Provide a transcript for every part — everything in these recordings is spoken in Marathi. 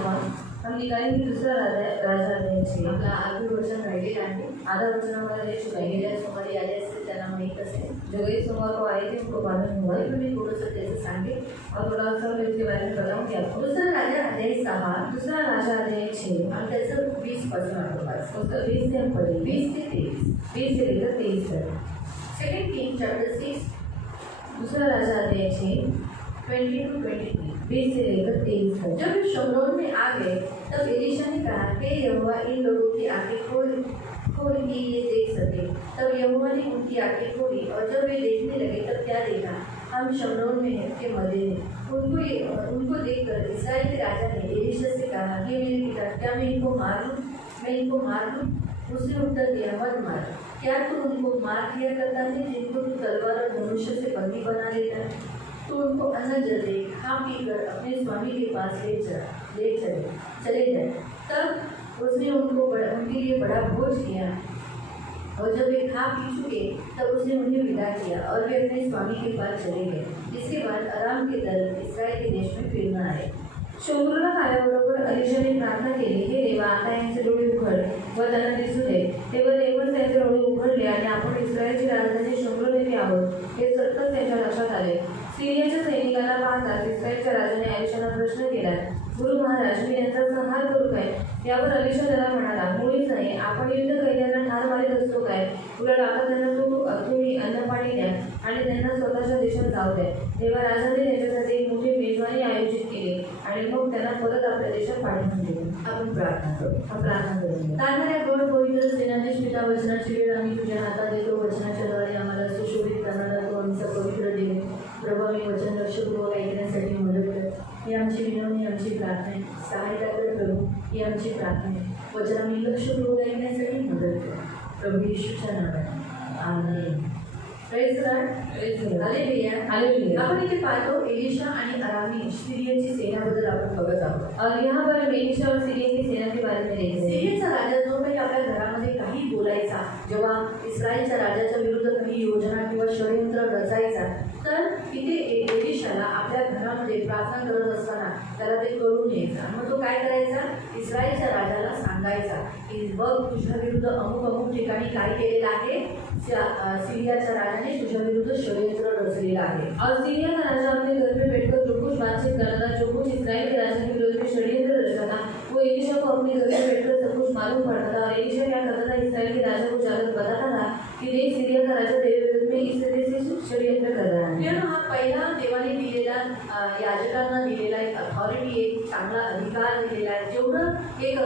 आपण निघाली दुसरा राजा द्यायचे. आपला आधी वचन राहिलेलं आहे. आधा वचनामध्ये जे शिकायला गेल्या सोमवारी आले असते त्यांना माहीत असेल. जो गई सोमवार को आए थे उनको मालूम हुआ. मी थोडंसं त्याचं सांगेन और थोड़ा सा मैं इसके बारे में बताऊंगी आपको. दुसरा राजा अध्याय 6 दूसरा राजा अध्याय 6 आणि त्याचं 20 पासून आठवतात. उसका 20 से हम पढ़ेंगे. 20 ते 23. 20 से लेकर 23 तक. सेकंड किंग चैप्टर 6 दूसरा राजा अध्याय 6 20 to 23. 20 से लेकर 23 तक. जब वे शमरोन में आ गए तब एलीशा ने कहा, हे यहोवा, इन लोगों की आंखें खोल कि ये देख सके. तब यहोवा ने उनकी आंखें खोली और जब वे देखने लगे तब क्या देखा, हम शमरोन में के मध्य हैं. उनको देखकर इस्राएल के राजा ने एलीशा से कहा, हे मेरे पिता, क्या मैं इनको मार लूं? उसने उत्तर दिया, मत मार. क्या तू उनको मार दिया करता है जिनको तू तलवार और धनुष से बंदी बना लेता है? तो उनको अन्न जल दे, खा पी कर अपने स्वामी के पास ले चले जाए. तब उसने उनके लिए बड़ा भोज किया और जब वे खा पी चुके तब उसने उन्हें विदा किया और वे अपने स्वामी के पास चले गए. इसके बाद अराम के दल इस्राएल के देश में फिर न आए. शमूरला आल्याबरोबर एलीशाने प्रार्थना केली, हे देवा, आता यांचे डोळे उघड व त्यांना दिसू दे. तेव्हा देवच त्यांचे डोळे उघडले आणि आपण इस्रायलची राजधानी शमूर येथे आहोत हे सतत त्यांच्या लक्षात आले. सिरियाच्या सैनिकांना पाहताच इस्रायलच्या राजाने एलीशाला प्रश्न केला, गुरु महाराज, मी यांचा संहार करू काय? यावर एलीशा त्याला म्हणाला, मुळीच नाही. आपण युद्ध कैद्यांना ठार मारित असतो काय? उलट आता त्यांना तुम्ही अन्न पाणी द्या आणि त्यांना स्वतःच्या देशात जाऊ द्या. तेव्हा राजाने त्यांच्यासाठी एक मोठी मेजवानी आयोजित केली आणि मग त्यांना परत आपल्या देशात पाठवून दिले. आपण प्रार्थना करू. तारणाऱ्या गोड पवित्र सेनाधीश पिता, वचनाची वेळ आम्ही तुझ्या हातात देतो. वचनाच्या द्वारे आम्हाला सुशोभित करणारा तो आमचा पवित्र देव. प्रभू, आम्ही वचन लक्षपूर्वक ऐकण्यासाठी मदत कर. ही आमची विनवणी, आमची प्रार्थना आहे. सहायता कर प्रभू, ही आमची प्रार्थना आहे. वचन आम्ही लक्षपूर्वक ऐकण्यासाठी मदत कर. प्रभू येशूच्या नावाने आमेन. Praise God. हालेलुया. आपण इथे पाहतो एलीशा आणि अरामी सिरियाची सेनाबद्दल आपण बघत आहोत. और यहाँ पर हम एलीशा और सीरिया की सेना के बारे में देख रहे हैं. सिरियाचा राजा जो काही आपल्या घरामध्ये काही बोलायचा, जेव्हा इस्रायलच्या राजाच्या विरुद्ध काही योजना किंवा षडयंत्र रचायचा, तर तिथे एलीशाला आपल्या घरामध्ये प्रार्थना करत असताना त्याला ते कळून यायचं. मग तो काय करायचा, इस्रायलच्या राजाला सांगायचा की बघ, तुझ्या विरुद्ध अमुक ठिकाणी काय केलेलं आहे, सीरियाच्या राजाने तुझ्या विरुद्ध षडयंत्र रचलेलं आहे. और सीरिया का राजा अपने घर में बैठकर जो कुछ बातचीत कर रहा था, जो कुछ इस्राएल के राजा के विरोध में षड्यंत्र रचता था, वो एलीशा को अपने घर में बैठकर सब कुछ मालूम पड़ता था. और एलीशा क्या करता था, इस्राएल के राजा को जाकर बताता था कि देख, सीरिया का राजा तेरे विरुद्ध में इस तरह से षड्यंत्र कर रहा है. हा पहिला देवाने दिलेला, याजकांना दिलेला एक अथॉरिटी, एक चांगला अधिकार दिलेला आहे. जेवढं एक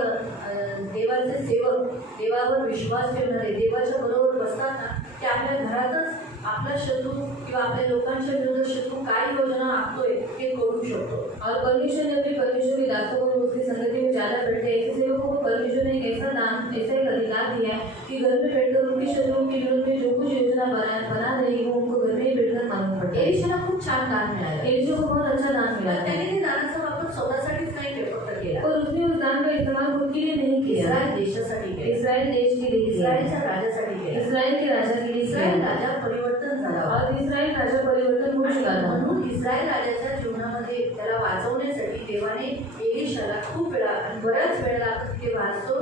देवाचे सेवक, देवावर विश्वास ठेवणारे, देवाच्या बरोबर बसतात ना, ते आपल्या घरातच आपला शत्रू किंवा आपल्या लोकांच्या विरुद्ध शत्रू काय योजना आखतोय हे करू शकतो. और परमेश्वर ने अपने परमेश्वर के दासों को उसकी संगति में ज्यादा बैठे ऐसे सेवकों को परमेश्वर ने एक ऐसा नाम, ऐसा एक अधिकार दिया है कि घर में बैठकर उनके शत्रुओं के विरुद्ध में जो कुछ योजना बना रही वो उनको घर में ही बैठकर मालूम पड़ता है. एलीशाला खूप छान दान मिळालं. एलीशा को बहुत अच्छा दान मिला. त्याने ते दानाचा वापर स्वतःसाठीच नाही फक्त केला, और उसने उस दान का इस्तेमाल खुद के लिए नहीं किया, इस्रायल देशासाठी केला, इस्राएल देश के लिए, इस्रायलच्या राजासाठी केला. इस्राएल के राजा के लिए. इस्रायल राजा परिवर्तन झाला और इस्राएल राजा परिवर्तन होऊ शकला. म्हणून इस्रायल राजाच्या जीवनामध्ये त्याला वाचवण्यासाठी देवाने एलीशाला खूप वेळा, बऱ्याच वेळेला आपण तिथे वाचतो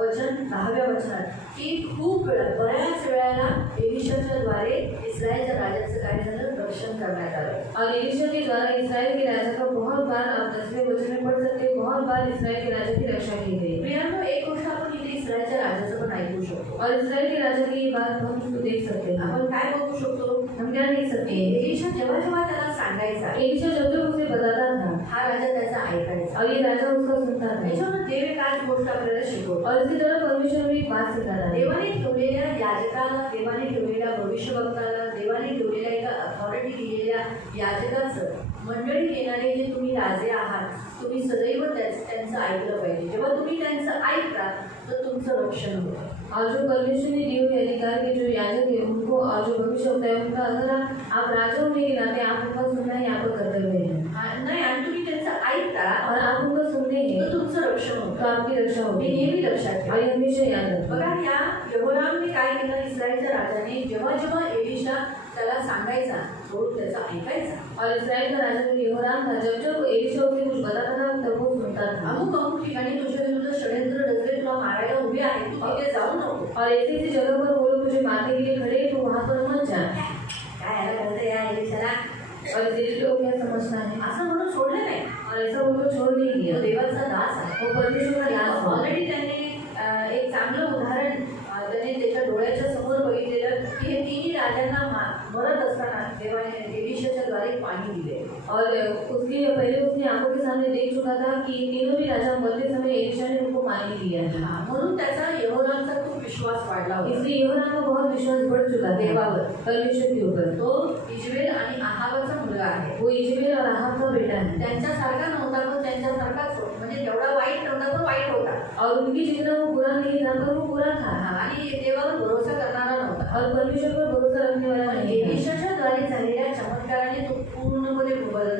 वचन 10व्या वचनात की खूप वेळा, बऱ्याच वेळेला एलीशाच्या द्वारे इस्रायलच्या राजाचं काय झालं, रक्षण करण्यात आलं. और एलीशा के द्वारा इस्राएल के राजा का बहुत बार, आप 10वें वचन में पढ़ सकते हैं, बहुत बार इस्राएल के राजा की रक्षा की गई. प्रियांनो, एक गोष्ट आपण इथे इस्रायलच्या राजाचं पण ऐकू शकतो. और इस्राएल के राजा की ये बात हम उसको देख सकते हैं. आपण काय बघू शकतो, हम क्या देख सकते हैं, एलीशा जेव्हा जेव्हा त्याला सांगायचा, एलीशा जब जब उसे बताता था, हा राजा त्याचा ऐकायचा. और ये राजा उसका सुनता था. त्याच्यावर देव एक आज गोष्ट आपल्याला शिकवतो. और इसी तरह परमेश्वर भी एक बात सिखाता है. देवाने ठेवलेल्या याजकाला, देवाने ठेवलेल्या भविष्यवक्ताला, देवाने ठेवलेल्या एका अथॉरिटी दिलेल्या याजकाचं, मंडळी येणारे जे तुम्ही राजे आहात, तुम्ही सदैव त्यांचं ऐकलं पाहिजे. जेव्हा तुम्ही त्यांचं ऐकता तर तुमचं रक्षण होतं. और जो परमेश्वर ने दिए हुए अधिकार के जो याजक है उनको, और जो भविष्य होता है उनका, अगर आप राजा होने के नाते आप उनका सुनना ही आपका कर्तव्य है. नाही, आणि तुम्ही त्यांचं ऐकता और आप उनका सुनते हैं तर तुमचं रक्षण तो होतं. आपकी रक्षा हे होगी. नेहमी लक्षात ठेवा. और ये हमेशा याद रखो. बघा, या यहोरामने काय केलं, इस्रायलच्या राजाने जेव्हा जेव्हा एलीशा त्याला सांगायचा तो त्याचा ऐकायचा. और इस्राएल का राजा जो यहोराम था, जब जब एलीशा उसे कुछ बताता था तब वो सुनता था. अमुक ठिकाणी तुझ्या विरुद्ध षड्यंत्र रचले तुला मारायला उभे आहे, तू तिथे जाऊ नको. और ऐसी ऐसी जगह पर वो लोग तुझे मारने के लिए खड़े हैं, तो वहाँ पर मत जा. काय याला कळतं या एलिशाला? और इसीलिए लोग क्या समझना है, असं म्हणून सोडलं नाही. और ऐसा वो लोग छोड़ नहीं तो दिया. देवाचा दास आहे. वो परमेश्वर का दास हुआ. ऑलरेडी त्यांनी एक चांगलं उदाहरण त्याने त्याच्या डोळ्याच्या समोर बघितलेलं की हे तिन्ही राजांना मरत असताना देवाने एलिशाच्या द्वारे पाणी दिले. और उसके पहले उसने आंखों के सामने देख चुका था कि तीनों भी राजा मरते समय एलिशा ने उनको पानी दिया है. म्हणून त्याचा यहोरामचा खूप विश्वास वाढला होता. इसलिए यहोराम का बहुत विश्वास बढ़ चुका था देवावर, परमेश्वर के ऊपर. तो इजबेल आणि आहाबाचा मुलगा आहे. वो इजबेल और आहाब का बेटा है. त्यांच्यासारखा नव्हता, पण त्यांच्यासारखाच होता. म्हणजे तेवढा वाईट नव्हता, पण वाईट होता. और उनकी जितना वो बुरा नहीं था, पर वो बुरा था. आणि देवावर भरोसा करणारा नव्हता. और परमेश्वर पर भरोसा रखने वाला नहीं था. एलिशाच्या द्वारे झालेल्या चमत्काराने तो पूर्णपणे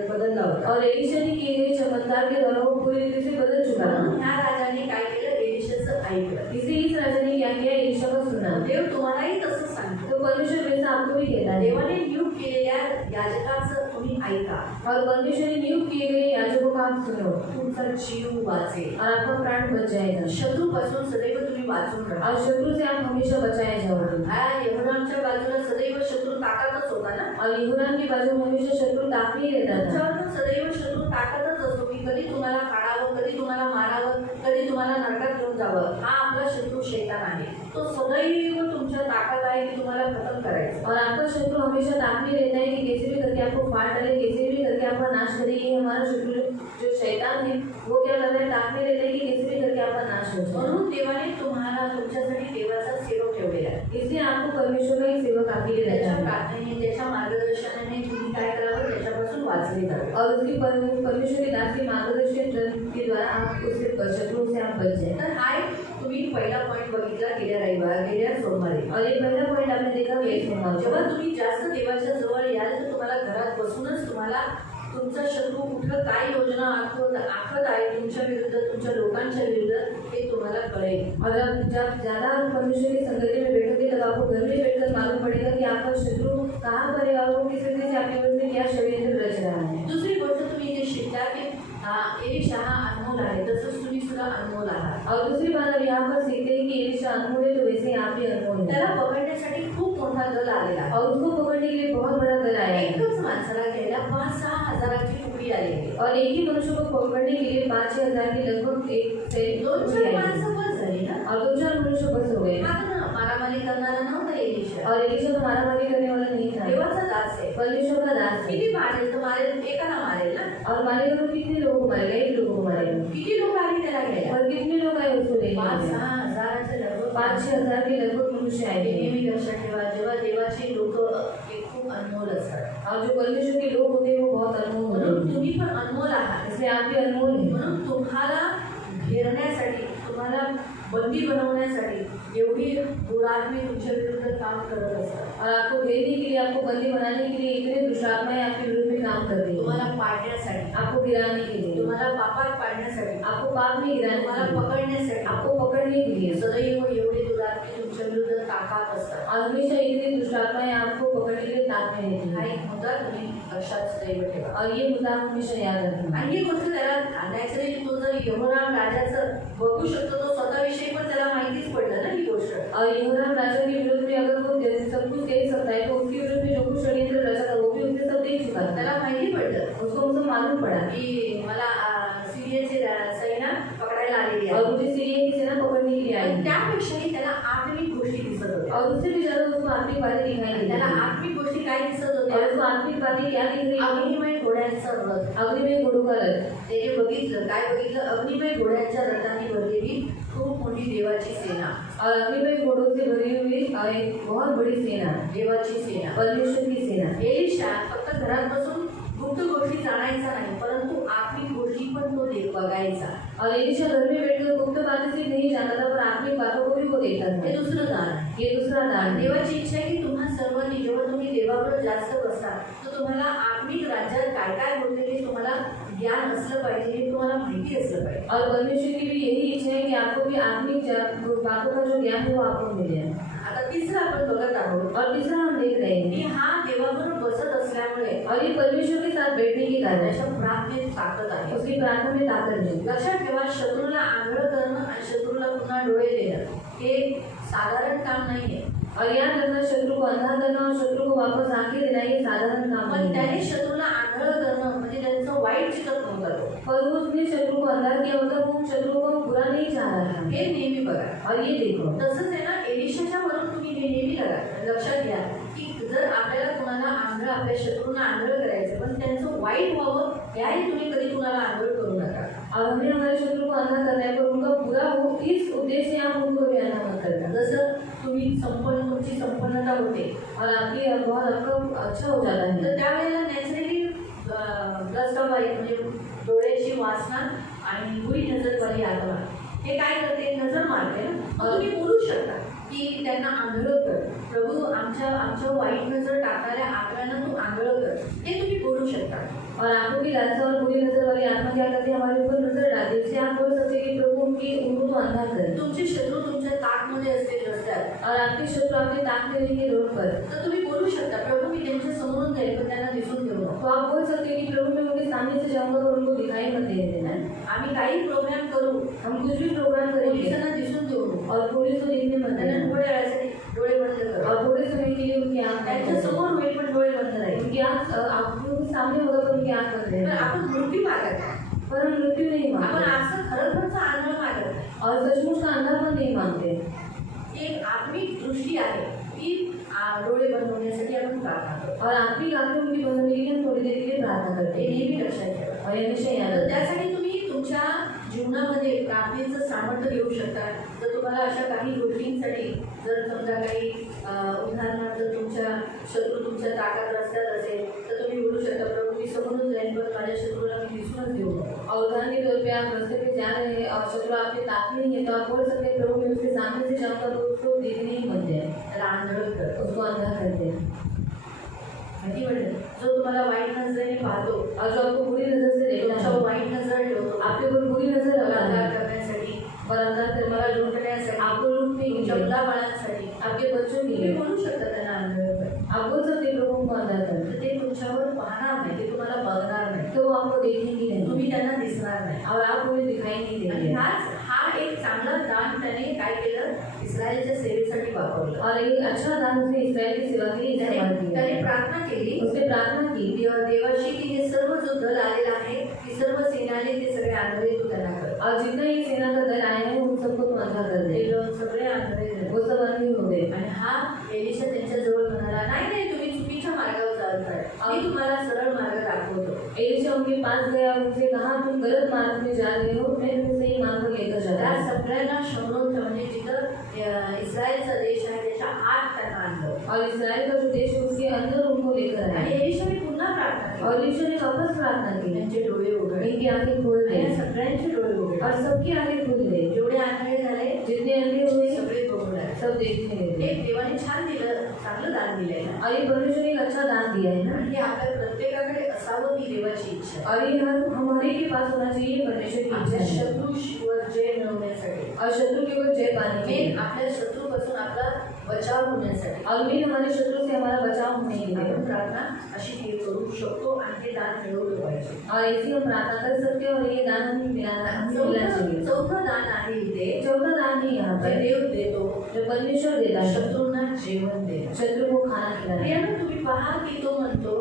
बदलला होता. और एलिशा ने किए गए चमत्कार के द्वारा वो पूरी रीति से बदल चुका था. म्हणून ह्या राजाने काय केलं, एलिशाचं ऐकलं. इसलिए इस राजा ने क्या किया, एलिशा को सुना. देव तुम्हालाही तसंच सांगतो. तो परमेश्वर वैसा आपको भी कहता है. देवाने नियुक्त केलेल्या याजकाचं तुम्ही ऐका. और परमेश्वर ने नियुक्त किए गए याजकों का आप सुनो. तुमचा जीव वाचेल. और आपका प्राण बच जाएगा. शत्रूपासून सदैव तुम्ही वाचून राहा. और शत्रु से आप हमेशा बचाए जाओगे. हा यहोरामच्या बाजूला सदैव शत्रू ताकदच होता ना. और यहोराम की बाजू में हमेशा शत्रु ताक नहीं रहता था. तुमच्यावर पण सदैव शत्रू ताकदच असतो की कधी तुम्हाला काढावं, कधी तुम्हाला मारावं, कधी तुम्हाला नरकात घेऊन जावं. हा आपला शत्रू शैतान आहे. तो सदैव तुमच्या ताकद आहे की तुम्हाला खतम करायचं. और आपका शत्रु हमेशा ताक नहीं रहता है कि कैसे भी करके आपको फाड़ डाले, कैसे भी करके आपका नाश करे. ये हमारा शत्रु जो शैतान है वो क्या कर रहा है, ताक नहीं रहता है कि कैसे भी करके आपका नाश हो जाए. म्हणून देवाने तुम्हाला तुमच्यासाठी देवाचा सेवक ठेवलेला आहे. इसलिए आपको परमेश्वर का एक सेवक आपके लिए रहता त्याच्या है. प्रार्थनेने, त्याच्या मार्गदर्शनाने तुम्ही काय करावं, त्याच्यापासून वाचले जावे. और उसकी परमेश्वर के दास के मार्गदर्शन के द्वारा आप उससे शत्रुओं से आप बच जाए. तर हा एक तुम्ही पहिला पॉईंट बघितला गेल्या सोमवारी. और ये पहला पॉइंट आपने देखा ये सोमवार. जेव्हा तुम्ही जास्त देवाच्या जवळ याल तर तुम्हाला घरात बसूनच तुम्हाला तुमचा शत्रू कुठं काय योजना आखत आहे तुमच्या विरुद्ध, तुमच्या लोकांच्या विरुद्ध, हे तुम्हाला कळेल. और जब ज्यादा परमेश्वर की संगति में बैठोगे तब आपको घर में बैठकर मालूम पड़ेगा कि आपका शत्रु कहाँ पर है और वो किस रीति से आपके विरुद्ध क्या षड्यंत्र रच रहा है. दुसरी गोष्ट तुम्ही इथे शिकता की एलिशा हा अनमोल आहे, तसंच तुम्ही सुद्धा अनमोल आहात. और दूसरी बात अब यहाँ पर सीखते हैं कि एलिशा अनमोल है, तो वैसे ही आप भी अनमोल है. त्याला पकडण्यासाठी खूप मोठा दल आलेला आहे. और उसको पकड़ने के लिए बहुत बड़ा दल आया है. एकच माणसाला घ्यायला 5-6 हजाराची तुकडी आलेली. और एक ही मनुष्य को पकड़ने के लिए 5-6 हजार की लगभग एक से 2-4 माणसं बस झाली ना. और 2-4 मनुष्य बस हो गए. मारामारी करणारा नव्हता एलिशा. और एलिशा तो मारामारी करने वाला नहीं था. देवाचा दास आहे. परमेश्वर का दास है. किती मारेल तर मारेल, एकाला मारेल ना. और मारेगा तो कितने लोगों को मारेगा, एक लोगों को मारेगा. किती लोक आले त्याला घ्यायला. और कितने लोग आए उसको लेने. 5-6 हजाराचे लगभग 5-6 हजार के लगभग मनुष्य आए थे. नेहमी लक्षात ठेवा, जेव्हा देवाची लोक हे खूप अनमोल असतात. और जो परमेश्वर के लोग होते हैं वो बहुत अनमोल होते म्हणून हैं. तुम्ही पण अनमोल आहात. इसलिए आप भी अनमोल हैं. म्हणून तुम्हाला घेरण्यासाठी, तुम्हाला बंदी बनवण्यासाठी एवढी दुरात्मे तुमच्या विरुद्ध काम करत असतात. और आपको घेरने के लिए, आपको बंदी बनाने के लिए इतने दुष्टात्माएं आपके विरुद्ध में काम कर रही तुम्हाला है. पाडण्यासाठी, आपको गिराने के लिए, तुम्हाला पापात पाडण्यासाठी, आपको पाप में गिराने तुम्हाला के लिए, पकडण्यासाठी आपको पकड़ने के लिए. सदैव एवढे दुरात्मे तुमच्या विरुद्ध ताकात असतात. और हमेशा इतनी दुष्टात्माएं आपको पकड़ने के लिए ताक में रहती हा है. एक मुद्दा तुम्ही लक्षात सदैव ठेवा. और ये मुद्दा आप हमेशा याद रखना. आणि ही गोष्ट त्याला नॅचरली तो जर यहोराम राजाचं बघू शकतो, तो स्वतःविषयी पण त्याला माहितीच पडलं ना ही गोष्ट. और यहोराम राजा के विरुद्ध में अगर वो सब कुछ देख सकता है तो उसके विरुद्ध में जो कुछ षड्यंत्र रचा था वो भी उसने सब देख चुका था. त्याला माहिती पडलं उसको मुझे मालूम पड़ा की मला सिरियाची सेना पकडायला आलेली आहे. और मुझे सीरिया की सेना पकड़ने के लिए आई. आणि त्यापेक्षाही त्याला आत्मिक गोष्टी दिसत होत्या. और उससे भी ज्यादा उसको आत्मिक बातें दिखाई दी. त्याला आत्मिक गोष्टी काय दिसत और होत्या, उसको आत्मिक बातें क्या दिख रही है. अग्निमय घोड्यांचा रथ. अग्नि में घोड़ों का रथ. त्याने बघितलं, काय बघितलं, अग्निमय घोड्यांच्या रथाने भरलेली खूप मोठी देवाची सेना. और अग्नि में घोड़ों से भरी हुई एक बहुत बड़ी सेना, देवाची सेना, परमेश्वर की सेना. एलिशा फक्त घरात बसून गुप्त गोष्टी जाणायचा नाही, परंतु आत्मिक गोष्टी पण तो बघायचा. और एलिशा घर में बैठकर गुप्त बातें सिर्फ नहीं जानता था पर आत्मिक बातों को भी वो देखता हे था. दुसरं दान आहे. ये दूसरा दान है. देवाची इच्छा आहे की तुम्हा सर्वांनी जेव्हा तुम्ही देवावर जास्त बसता तर तुम्हाला आत्मिक राज्यात काय काय होते हे तुम्हाला ज्ञान असलं पाहिजे, हे तुम्हाला माहिती असलं पाहिजे. और परमेश्वर की भी यही इच्छा है कि आपको भी आत्मिक बातों का जो ज्ञान है वो आपको मिले. आता तिसरं आपण बघत आहोत और तीसरा हम देख रहे की हैं हा देवाबरोबर बसत असल्यामुळे और ये परमेश्वर के साथ बैठने के कारण त्याच्या प्रार्थनेत ताकद आहे. उसकी प्रार्थना में ताकत है। लक्षात ठेवा, शत्रूला आंधळ करणं आणि शत्रूला पुन्हा डोळे देणं हे साधारण काम नाहीये. और याद रखना, शत्रु को अंधा करना और शत्रु को वापस आंखें देना ये साधारण काम पण नहीं त्याने है। शत्रूला आंधळ करणं म्हणजे त्यांचं वाईट चिंतत नव्हतं तो. पर उसने शत्रु को अंधा किया, मतलब वो शत्रु को बुरा नहीं चाह रहा था। हे नेहमी बघा. और ये देखो, तसंच आहे ना, एलिशाच्या वरून तुम्ही हे नेहमी करा. लक्षात घ्या की जर आपल्याला कुणाला आंधळ, आपल्या शत्रूंना आंधळ करायचं पण त्यांचं वाईट व्हावं याही तुम्ही कधी कुणाला आंधळ करू नका. अब हमें हमारे शत्रु को अंधा करना है पर उनका बुरा हो, इस उद्देश्य से आप उनको भी अंधा मत करना। जसं तुम्ही तुमची संपन्नता होते और आपकी बहुत आपका अच्छा हो जाता तर है, त्यावेळेला नॅचरली लस्ट ऑफ आई म्हणजे डोळ्याची वासना आणि बुरी नजरवाली आत्मा हे काय करते, नजर मारते ना. मग तुम्ही बोलू शकता की त्यांना आंधळ कर, प्रभू आमच्या वाईट नजर टाकणाऱ्या आत्म्यांना तू आंधळ कर, हे तुम्ही बोलू शकता. और आंखों की लालसा और बुरी नजर वाली आत्मा क्या करती है, हमारे ऊपर नजर डालती है। इससे आप बोल सकते हैं कि प्रभु उनको तो अंधा कर। तुमचे शत्रू तुमच्या ताकमध्ये असतील रस्त्यात और आपके शत्रु आपके ताक में रहेंगे रोड पर, तर तुम्ही बोलू शकता, प्रभू मी त्यांच्या समोरून जाईल पण त्यांना दिसून देऊ नको. तो आप बोल सकते हैं कि प्रभु मैं उनके सामने से जाऊंगा और उनको दिखाई मत देने देना। आम्ही काही प्रोग्राम करू, हम कुछ भी प्रोग्राम करेंगे पोलिसांना दिसून देऊ नको, और पुलिस को देखने मत त्यांना देना, डोळे वेळासाठी डोळे बंद करा. और पुलिस होने के लिए उनकी आँख त्यांच्या बंद समोर होईल पण डोळे बंद राहील. उनकी आँख आप लोगों के सामने होगा तो उनकी आँख बंद पण रहेगी। आपण मृत्यू मागायचा, पर हम मृत्यू नहीं आपण मांगते असं खरंखरचा आनंद मागत. और सचमुच का अंधापन नहीं मांगते। एक आत्मिक दृष्टी आहे की डोळे बंद होण्यासाठी आपण प्रार्थना करतो. और आत्मिक आंखें उनकी बंद होने के लिए हम थोड़ी देर के लिए प्रार्थना करते हे हैं। नेहमी लक्षात ठेवा. और ये हमेशा याद तर रखना। त्यासाठी तुम्ही तुमच्या जीवनामध्ये प्रार्थनेचं सामर्थ्य घेऊ शकता. जर तुम्हाला अशा काही गोष्टींसाठी जर समजा काही उदाहरणार्थ तुमच्या शत्रू तुमच्या ताकद रस्त्यात असेल तर तुम्ही बोलू शकता, प्रभू मी समोरून जाईन पण माझ्या शत्रूला मी दिसूनच देऊ नको. और उदाहरण के तौर पे आप रास्ते पे जा रहे हैं और शत्रु आपके ताक में नहीं है तो आप बोल सकते हैं, प्रभु मैं उसके सामने से जाऊंगा तो उसको देखने ही मत दें, त्याला आंधळ कर. उसको अंधा कर दें। माहिती म्हणजे जो तुम्हाला वाईट नजरेने पाहतो, और जो आपको बुरी नजर से देखता तुमच्यावर है, वाईट नजर ठेवतो, आपके ऊपर बुरी नजर लगाता बलात्कार है, करण्यासाठी, बलात्कार करने तुम्हाला वाला, लुटण्यासाठी, आपको लूटने के तुमच्या लिए, मुलाबाळांसाठी आपके बच्चों के तुम्ही लिए बोलू शकता त्यांना आंधळ कर. आप बोल सकते हैं, प्रभु को अंधा कर। तर ते तुमच्यावर पाहणार नाही, ते तुम्हाला बघणार नाही, तो वो आपको देखेंगे नहीं तुम्ही त्यांना दिसणार नाही. और आप उन्हें दिखाई नहीं आणि देंगे। हा एक चांगला दान त्याने काय केलं, इस्रायलच्या सेवेसाठी वापरलं. और एक अच्छा दान उसने इस्राएल की सेवा के लिए इस्तेमाल त्याने किया। प्रार्थना केली उसने प्रार्थना की देवाशी की हे सर्व जो दल आलेला आहे, ही सर्व सेनाने ते सगळे आंधळे तू त्यांना कर. और जितना ये सेना का दल आया है उन सबको तुम अंधा कर ते दे। लोक सगळे आंधळे झाले. वो सब अंधे हो गए। आणि हा एलिशा त्यांच्याजवळ म्हणाला, नाही नाही तुम्ही चुकीच्या मार्गावर चालताय, मी तुम्हाला सरळ मार्ग दाखवतो. एलिशा उनके पास गया और उनसे कहा, तुम गलत मार्ग में जा रहे हो, मैं तुम्हें सही मार्ग पर लेकर जाता त्या हूं। सगळ्यांना शमरोन म्हणजे जिथं इस्रायलचा देश आहे त्याच्या आत त्यांना आणलं. और इस्राएल का जो देश है उसके अंदर उनको लेकर आणि आया। एलिशाने पुन्हा प्रार्थना केली, और एलिशा ने वापस प्रार्थना की, त्यांचे डोळे उघडले, इनकी आंखें खोल आणि या दे। सगळ्यांचे डोळे उघडले. और सबकी आंखें खुल गई, जेवढे आंधळे झाले जितने अंधे हुए सगळे बघू लागले. सब देखने लगे। हे देवाने छान दिलं, चांगलं दान दिलंय ना. और ये परमेश्वर ने एक अच्छा दान दिया है ना। आणि हे आपल्या प्रत्येकाकडे असावं ही देवाची इच्छा आहे. और ये हमारे के पास होना चाहिए परमेश्वर की आपल्या इच्छा है। शत्रूवर जय मिळवण्यासाठी, और शत्रु के ऊपर जय पाने के लिए, मेन आपल्या शत्रूपासून आपला बचाव होण्यासाठी और मेन हमारे शत्रु से हमारा बचाव होने के लिए। आपण प्रार्थना अशी करू शकतो आणि ते दान मिळवलं पाहिजे. और ऐसी हम प्रार्थना कर सकते हैं और ये दान हमें मिलना चाहिए। चौथं दान आहे इथे, चौथा दान है यहाँ जे पर, देव देतो जो परमेश्वर देता है शत्रूंना जेवण देणं. शत्रु को खाना खिलाना। प्रियांका तुम्ही पहा की तो म्हणतो,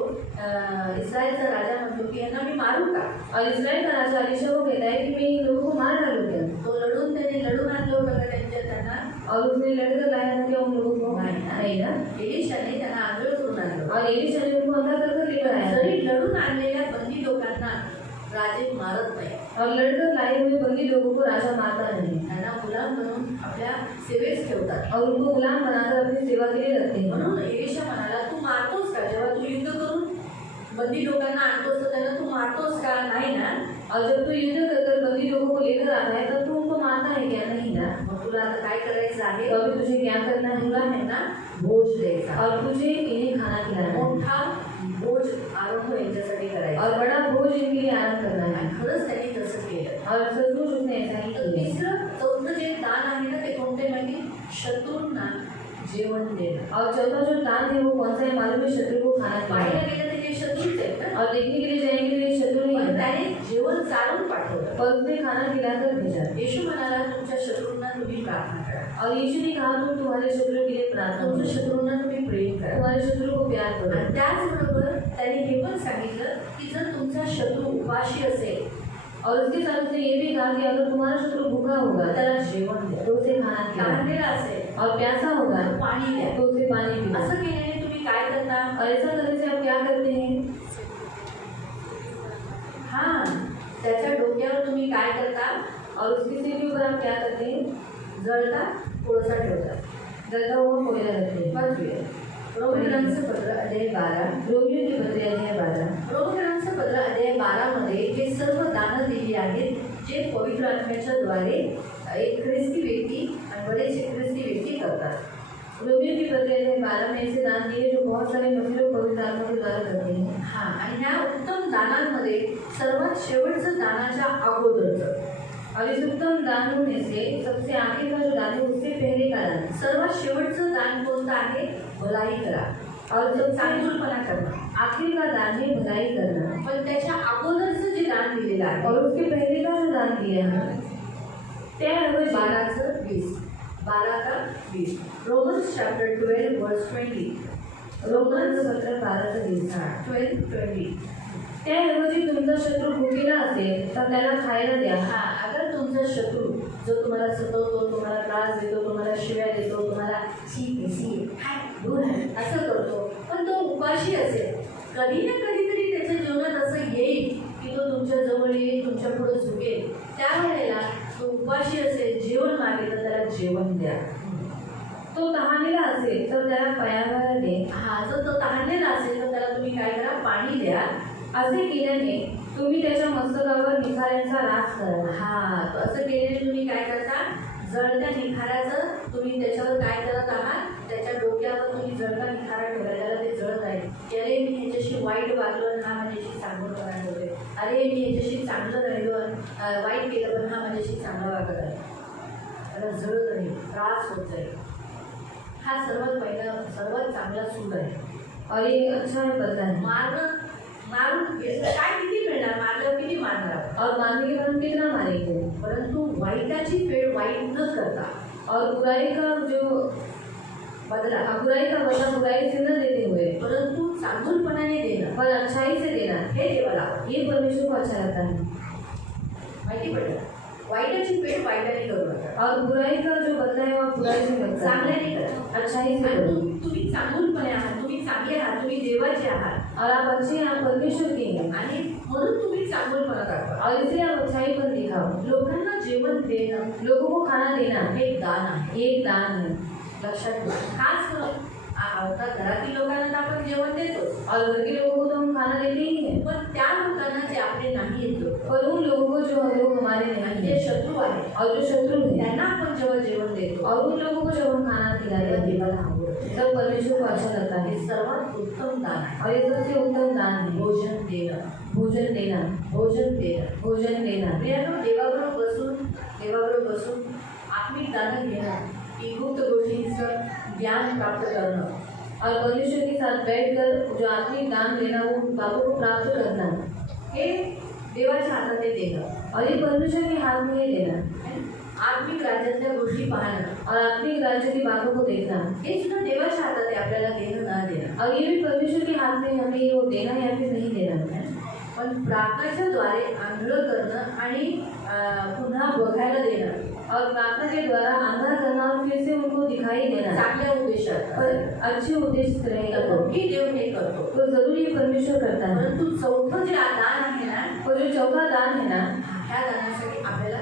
इस्रायलचा राजा म्हणतो की यांना मी मारू का. और इस्राएल का राजा एलीशा को कहता है कि मैं इन लोगों को मार डालूं क्या। तो त्याने लढून आणलं होतं का त्यांना. और उसने लड़कर लाया था क्या उन लोगों को, नहीं ना। एलिशाने त्यांना आंधळ करून आणलं. और एलीशा ने उनको अंधा कर लेकर आया। जरी लढून आणलेल्या बंदी लोकांना राजे मारत नाही, और लड़कर लाए हुए बंदी लोगों को राजा मारता नहीं, त्यांना गुलाम बनवून आपल्या सेवेस ठेवतात. और उनको गुलाम बनाकर अपनी सेवा के लिए रखते हैं। म्हणून एलिशा म्हणाला, तू मारतोस का. जेव्हा तू युद्ध करून बंदी लोकांना आणतोस तर त्यांना तू मारतोस का, नाही ना. और जब तू युद्ध कर बंदी लोगों को लेकर आता है तब तू उनको मारता है क्या, नहीं ना। मग तुला आता काय करायचं आहे, तो अभी तुझे क्या करना है, तुला आहे ना भोज द्यायचा, और तुझे इन्हें खाना खिलाना है, मोठा भोज आरंभ यांच्यासाठी करायचा. और बड़ा भोज इनके लिए आरंभ करना आणि है। खरंच त्यांनी तसं केलं. और सचमुच उसने ऐसा ही तर किया। तिसरं चौथं जे दान आहे ना ते कोणते माहिती, शत्रूंना जेवण देणं। और चौथा जो दान है वो कौन सा है मालूम है? शत्रु को खाना पाहायला खिलाना। गेलं तर ते शत्रूच आहेत ना, और देखने के लिए जाएंगे तो ये शत्रु नहीं पण है, त्याने जेवण चालवून पाठवलं। पर उसने खाना खिलाकर भेजा। येशू म्हणाला तुमच्या शत्रूंना तुम्ही प्रार्थना करा, और यीशु ने कहा तुम तुम्हारे शत्रु के लिए प्रार्थना तुमच्या करो, शत्रूंना तुम्ही प्रेम करा। तुम्हारे शत्रु को प्यार करो। आणि त्याचबरोबर त्याने हे पण सांगितलं की जर तुमचा शत्रू उपाशी असेल और उसके साथ उसने ये भी कहा कि अगर तुम्हारा शत्रु भूखा होगा तर त्याला जेवण द्या, तो उसे खाना खिलाओ, तहानलेला असेल और प्यासा होगा तर पाणी द्या। तो उसे पानी पिलाओ। असं केल्याने तुम्ही काय करता? और ऐसा करने से आप क्या करते हैं? हा, त्याच्या डोक्यावर तुम्ही काय करता? और उसके सिर के ऊपर आप क्या करते हैं? जळता, कोळसा ठेवता। जलता हुआ कोयला रखते हैं। वाचूया रोमियोचं पत्र अध्याय 12। रोमियो की पत्री अध्याय 12। रोमियोचं पत्र अध्याय 12 मध्ये हे सर्व दानं दिली आहेत जे पवित्र आत्म्याच्या द्वारे एक ख्रिस्ती व्यक्ती आणि बरेच ख्रिस्ती व्यक्ती करतात। रोमियो की पत्री अध्याय 12 में ऐसे दान दिए जो बहुत सारे मसीह लोग पवित्र आत्मा के द्वारा करते हैं। हा, आणि ह्या उत्तम दानांमध्ये सर्वात शेवटचं दानाच्या अगोदरचं, और इस उत्तम दानों में से सबसे आखिर का जो दान है उससे पहले का दान, सर्वात शेवटचं दान कोणतं आहे? भलाई करा और और सबसे चांगुलपणा करणं। आखिर का दान है भलाई करना। पण त्याच्या अगोदरचं जे दान दिलेलं आहे और उसके पहले का जो दान दिया है त्याऐवजी 12 का 20 रोमन्स चॅप्टर 12 वर्स 20 रोमन 12:20 12-20 त्याऐवजी तुमचा शत्रू भुकेला असेल तर त्याला खायला द्या। हा, अगर तुमचा शत्रू जो तुम्हाला सतवतो, तुम्हाला त्रास देतो, तुम्हाला शिव्या देतो, तुम्हाला सी हाय दूर आहे असं करतो, पण तो उपाशी असेल, कधी ना कधीतरी त्याच्या जीवनात असं येईल की तो तुमच्या जवळ येईल, तुमच्या पुढे झुकेल, त्यावेळेला तो उपाशी असेल, जेवण मागेल तर त्याला जेवण द्या। तो तहानेला असेल तर त्याला प्यायला दे। हा, जर तो तहानलेला असेल तर त्याला तुम्ही काय करा? पाणी द्या। असे केल्याने तुम्ही त्याच्या मस्तकावर निखाऱ्यांचा रास कराल। हा, तर असं केल्याने तुम्ही काय करता? जळत्या निखाऱ्याचं तुम्ही त्याच्यावर काय करत आहात? त्याच्या डोक्यावर तुम्ही जळता निखारा ठेवला, त्याला ते जळत आहे की अरे मी ह्याच्याशी वाईट वागलो आणि हा माझ्याशी चांगलं करायला होते, अरे मी ह्याच्याशी चांगलं राहिलो वाईट केलं पण हा माझ्याशी चांगलं वागत आहे, त्याला जळत आहे, त्रास होत आहे। हा सर्वात पहिला सर्वात चांगला सूड आहे। और ये अच्छा है पता है। मारून काय किती मिळणार? मारल्यावर किती मारणार? और मारने के बाद हम कितना मारेंगे? परंतु वाईटाची फेड वाईट न करता और बुराई का जो बदला, बुराई का बदला बुराई से न देते हुए परंतु चांगुलपणाने देणं, पर अच्छाई से देना, हे देवाला आवडतं। ये परमेश्वर को अच्छा लगता है। माहिती पडलं? वाईटाची फेड वाईटाने करू नका, और बुराई का जो बदला है वो बुराई से करता है, चांगल्याने करा। अच्छाई से आणि करो। तुम्ही चांगुलपणे आहात, तुम्ही चांगले आहात, तुम्ही देवाचे आहात और आप अच्छे हैं, आप परमेश्वर के हैं, आणि म्हणून तुम्ही चांगुलपणा दाखवा। और इसलिए आप अच्छाई पर दिखाओ। लोकांना जेवण देणं लोगों को खाना देना हे एक दान आहे, ये एक दान है। लक्षात ठेवा। खास करून आता घरातील लोकांना तर आपण जेवण देतो, और घर के लोगों को तो हम खाना देते ही हैं, पण त्या लोकांना जे आपले नाही येत लोक, पर उन लोगों को जो लोग हमारे नहीं आणि जे हैं शत्रू आहेत और जो शत्रु हैं त्यांना आपण जेव्हा जेवण देतो और उन लोगों को जब हम खाना खिलाते तेव्हा हैं देवाला आवडतं। तब परमेश्वर को अच्छा लगता है। हे सर्वात उत्तम दान आहे, और ये सबसे उत्तम दान है भोजन देणं, भोजन देना। भोजन देणं। भोजन देना प्रियानो, देवाबरोबर बसून आत्मिक दान घेणं, की गुप्त गोष्टींचं ज्ञान प्राप्त करणं, और परमेश्वर के साथ बैठकर जो आत्मिक दान देना वो बातों को प्राप्त करना, हे देवाच्या हातात ते देणं। और ये परमेश्वर के हाथ में ही देना, आत्मिक राज्यातल्या गोष्टी पाहणं, और आत्मिक राज्य की बातों को देखना, हे सुद्धा देवाच्या हातात आहे, आपल्याला देणं ना देणं। और ये भी परमेश्वर के हाथ में हमें वो देना या फिर नहीं देना। पण प्रार्थनेच्या द्वारे आंधळं करणं आणि पुन्हा बघायला देणं, और प्रार्थना के द्वारा अंधा करना और फिर से उनको दिखाई देना, चांगल्या उद्देशात, पर अच्छे उद्देश्य से रहेगा तो ही देव हे करतो। तो जरूर ये परमेश्वर करता है। परंतु चौथं जे दान आहे ना, और जो चौथा दान है ना, ह्या दानासाठी आपल्याला